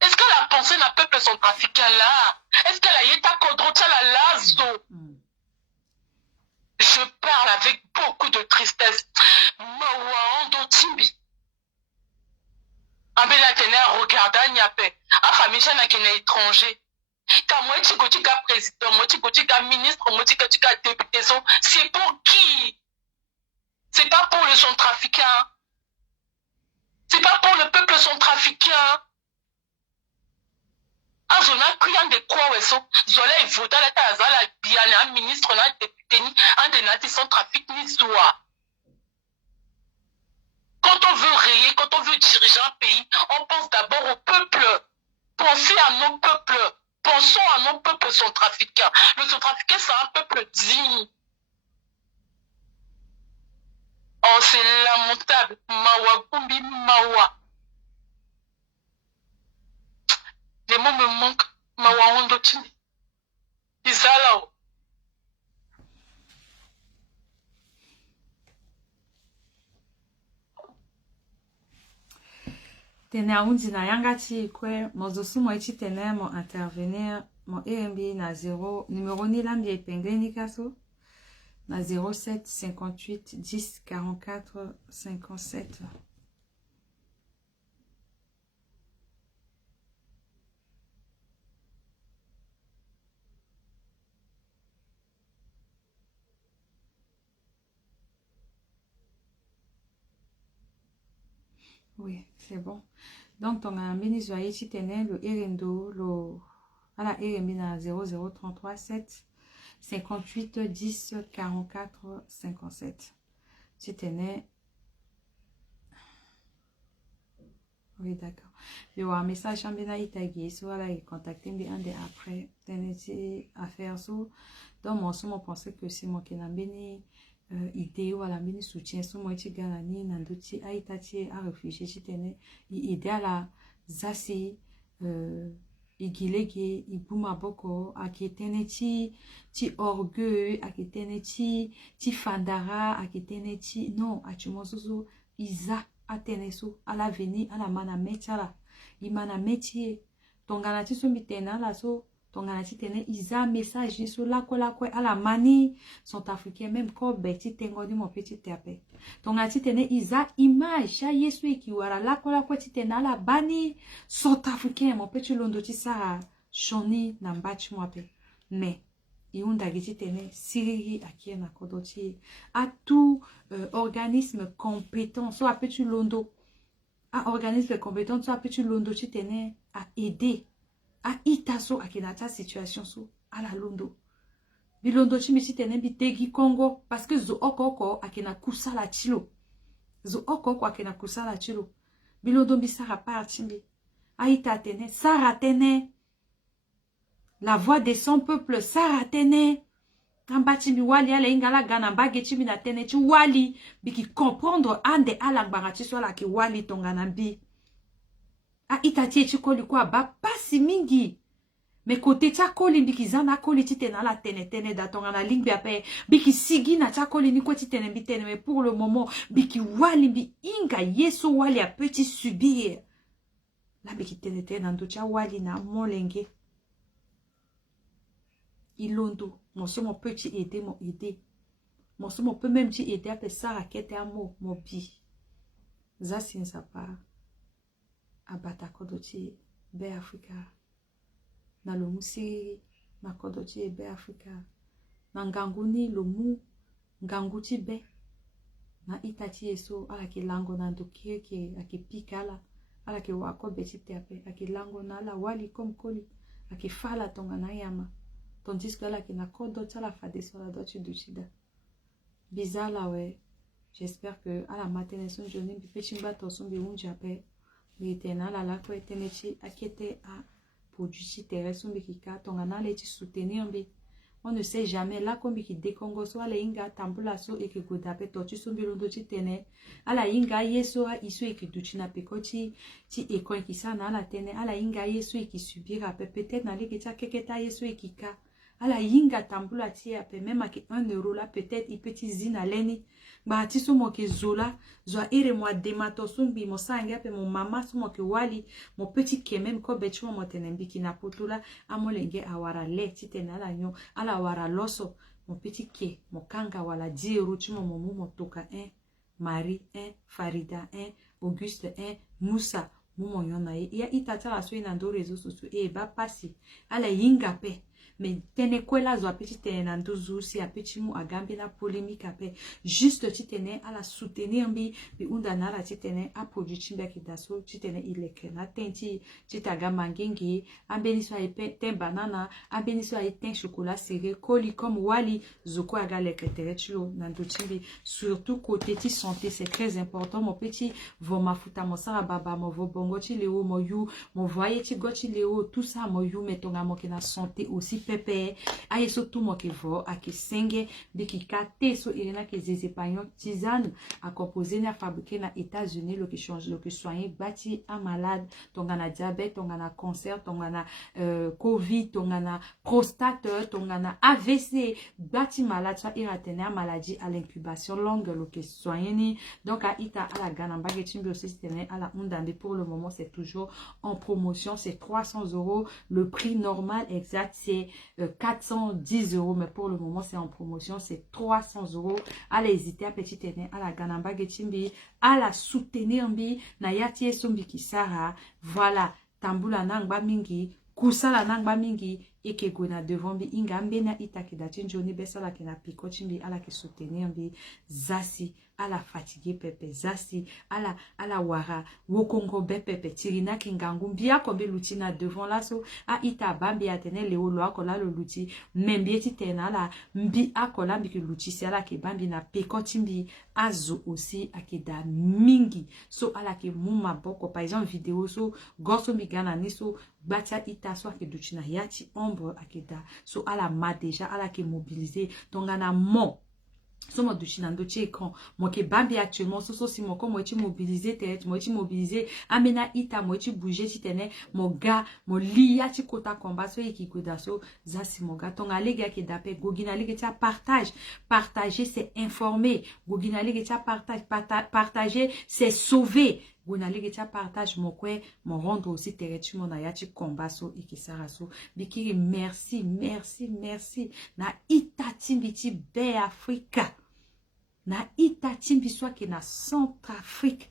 Est-ce que la pensée d'un peuple sont trafiquants là? Est-ce que la yeta kodro t'a la lazo? Je parle avec beaucoup de tristesse. Mawa Ondo Timbi. Ambela tena regarda nyape. A famille na kene étranger. Ka moi ti ka président, moi ti ka ministre, moi ti ka député. C'est pour qui? C'est pas pour le son trafiquant. C'est pas pour le peuple son trafiquant. Azona kriyan de quoi weso. Zola vota la tazala biana un ministre na député ni un des natis sans trafic ni zoa. Quand on veut rayer, quand on veut diriger un pays, on pense d'abord au peuple. Pensez à nos peuples. Pensons à nos peuples sont trafiquants. Le son trafiquant, c'est un peuple digne. Oh, c'est lamentable. Mawa Kumbi Mawa. Les mots me manquent. Mawa Ondotini. Izalao. Tene aundi na yangati kwe mozosu mo eti tene mo intervenir mo EMB na 0 numéro ni lambi epingle ni kaso na 07 58 10 44 57. Oui, c'est bon. Donc, ton ambini zoye si tene le erendo, le à la RMB na 0033 7 58 10 44 57. Si tene. Oui, d'accord. Je vois un message en bien itagi, soit là, il contacte bien un de après. Tene si affaire so. Donc, mon son, on pensait que c'est mon qui n'a béni. Idée ou à la mini soutien sur moi tu gagnes ni nanduti aitati a réfugié tu tene idée à la zasi igilege ibuma boko akitene ti orgueil akitene ti fandara akitene ti non achumosusu iza atenesu à la veni à la mana metala imana métier tongana ti so mitena la so tongana ti tene isa message sur la kwe à la mani sont africains même comme beti tengo di mon petit tape tongana ti tene isa image ya yesu ki wara la kwe ti tena la bani sont africains mon petit londo ti sa shoni na mbach mo pe mais iunda ti tene siriri akie na kodoti à tout organisme compétent soit petit londo à organisme compétent soit petit londo ti tene à aider a itaso akinata situation so ala londo. Bilondo chimbi chitene bitegi Congo. Parce que zo oko akena kusala chilo. Zo oko akena kusala chilo. Bilondo bisara par chimbi. Aïta tene, Sarah tene. La voix de son peuple, Sarah tene. Kamba chimbi wali ale ingala gana mbage chimbi na tene chi wali. Biki comprendre ande ala gbarachi swala ki wali tongana bi. Aïta tie chikoli kwa ba pasi mingi. Mais côté tchakoli biki zana koli titena la tene da tongana lingbi ape. Biki sigi na tchakoli ni kwa titene bitene. Mais pour le moment, biki wali bi inga yeso wali a petit subir. La biki tene nando cha wali na molenge. Ilondo. Mon somme peut t'y aider, mon aider. Mon somme peut même t'y aider après ça raquette à mon bi. Zasin sa part. Abata kodoti be Africa. Na lo musi na kodoti be Africa. Na nganguni lo mu nganguti be. Na itati eso ala ki lango na ndokie ke aki pikala. Ala ki wako beti teape. Aki lango na la wali kom koli. Aki fala tonga na yama. Tandis que là, qui n'a qu'au d'autre, la fade sur la d'autre du chida. Bizarre là, ouais. J'espère que à la matinée, son journée, puis petit bateau, son biou, j'appelle. Mais éternel, là, quoi, éternel, à qui était à pour du chité, son bikika, ton anal est soutenir, on ne sait jamais, là, comme qui décongo, soit les inga, tambula, so, et que godape, tortu, son biou, d'autre, tene. À la inga, yeso, à isu, et que duchina, pekoti, ti, et quoi, qui s'en a la tene, à la inga, yeso, et qui subira, peut-être, n'a les que keketa, yeso, et qui ka. Ala yinga tambula tia pe même avec 1 euro là peut-être il petit zina leni ba ti so mo ke zola zo ere mo demato sumbi mo sanga pe mon mama so mo ke wali mon petit ke même ko becho mo tenembi ki na potula amolenge awara le ti tenala nyo ala wara loso mon petit ke mo kanga wala 10 euro ti mo mo toka 1 Marie 1 Farida 1 Auguste 1 Moussa mo yona ya itata la so ina ndo réseaux sociaux e ba passi ala yinga pe. Mais tene kwela zo apeti tene na ndozu si apeti mu agambi na polémique ape juste titene ala soutenir bi unda na la titene a produit chimba ki daso titene ileke na tenti titaga mangengi ambeni so ape ten banana ambeni so ape ten chocolat serré koli comme wali zoko aga leke terechulo na ndochimbi surtout côté ti santé c'est très important mon petit voma futa mo sara baba mo vo bongo ti leo mo yu mo voyer ti goti leo tout ça mo yu metonga mo ke na santé aussi pepe aye so tout mo ke vo ake senge biki kate so irena ke zeze pagnon tisane a composé na fabriqué na États-Unis lo ke change lo ke soigner bati a malade tonga na diabète tonga na cancer tonga na covid tonga na prostate tonga na AVC bati malade so iratene a maladie à l'incubation longue lo ke soigner ni donc a ita à la gana mbage timbi aussi tene à la ondambe pour le moment c'est toujours en promotion c'est 300 €, le prix normal exact c'est 410 €, mais pour le moment c'est en promotion, c'est 300 €. Allez hésiter à petit tene, à la ganamba getimbi, à la soutenir mbi, na yatie sombi kisara, voilà, tambula nangba mingi, kusala nangba mingi, et que gona devant bi ingambe na itaki datin joni besala ki na piko chimbi, à la ki soutenir mbi, zasi, à la fatigué pepe, zasi, à la wara, wokongo be pepe, tirina kingangu, bia kombe lutina devant la so, a ita bambi atene leo lo akola lo luti, membi eti tena la, mbi akola mbi ki luti si ala ki bambi na peko chimbi, azo aussi akeda mingi, so ala ki muma boko, par exemple vidéo so, goso mi gana ni so, batia ita so ake dutina yati ombre akeda, so ala ma deja, ala ki mobiliser, tongana mon, so mo duchina ndoche écran mo ke bambi actuellement so si mo ko mo eti mobiliser tête mo eti mobiliser amena ita mo eti bouger si tene mo ga mo liya ti kota combat so eki kuda so za si mo ga tonga lega ke dape gogina lega ti partager c'est informer gogina lega ti partager c'est sauver gona lega ti partage mo kwe mo rendre aussi terretu mo na ya ti combat so ikisara so bikiri merci na ita timbiti be Africa na ita timbi soit que na Centrafrique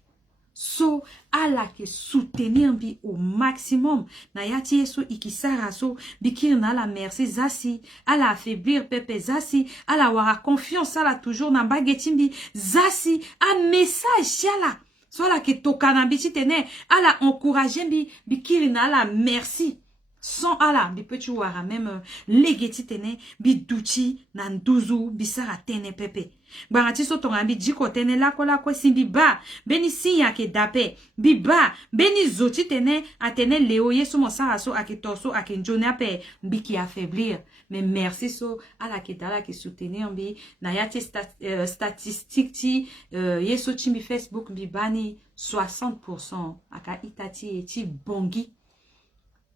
so ala ke soutenir bi au maximum na yati so ikisara so bikir na la merci zasi ala affaiblir pepe zasi ala wara confiance ala toujours na bagetimbi zasi a message yala so ala ke tokana biti tene ala encourager bi bikir na la merci Sans ala, bi petit wara, même legeti tene, bi duchi, nan duzu, bi sara tene pepe. Barati so tonga bi jiko tene la ko simbi ba, beni siya ke dape, bi ba, beni zoti tene, a tene leo yesu mo sara so ake torso, ake njone ape, bi ki affaiblir. Mais merci so, ala ke dala ke soutenir bi, na yati statistique ti, yesu ti mi Facebook bi bani 60%, aka itati eti bongi.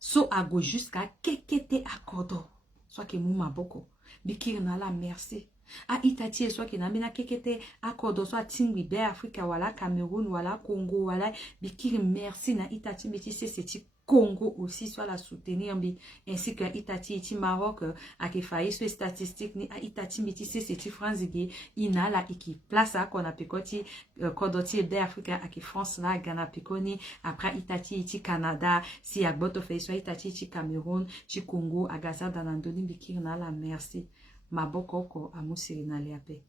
So ago jusqu'à kekete akodo. Soit que mou maboko. Bikir na la merci. A itati soit que namina kekete akodo. Soit tingwi be Afrika wala Cameroun wala Congo wala. Bikir merci na itati beti c'est Congo aussi soit la soutenir bi ainsi que itati iti Maroc a ke failli sur statistique ni a itati beti c'est France gi ina la iki place a qu'on a pekoti kodoti be Afrika a ke France la Ghana pekoni après itati iti Canada si a boto fait soit itati iti Cameroun ti Congo a Gaza danandoni bikir na la merci maboko ko amusiri na liape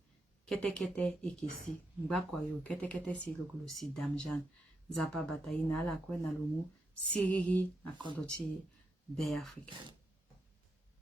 kete kete ekesi ngba kwa yo kete kete si lokolo si damjan zapa batayi na la kwe na lumu Siriri akodoti be Afrika.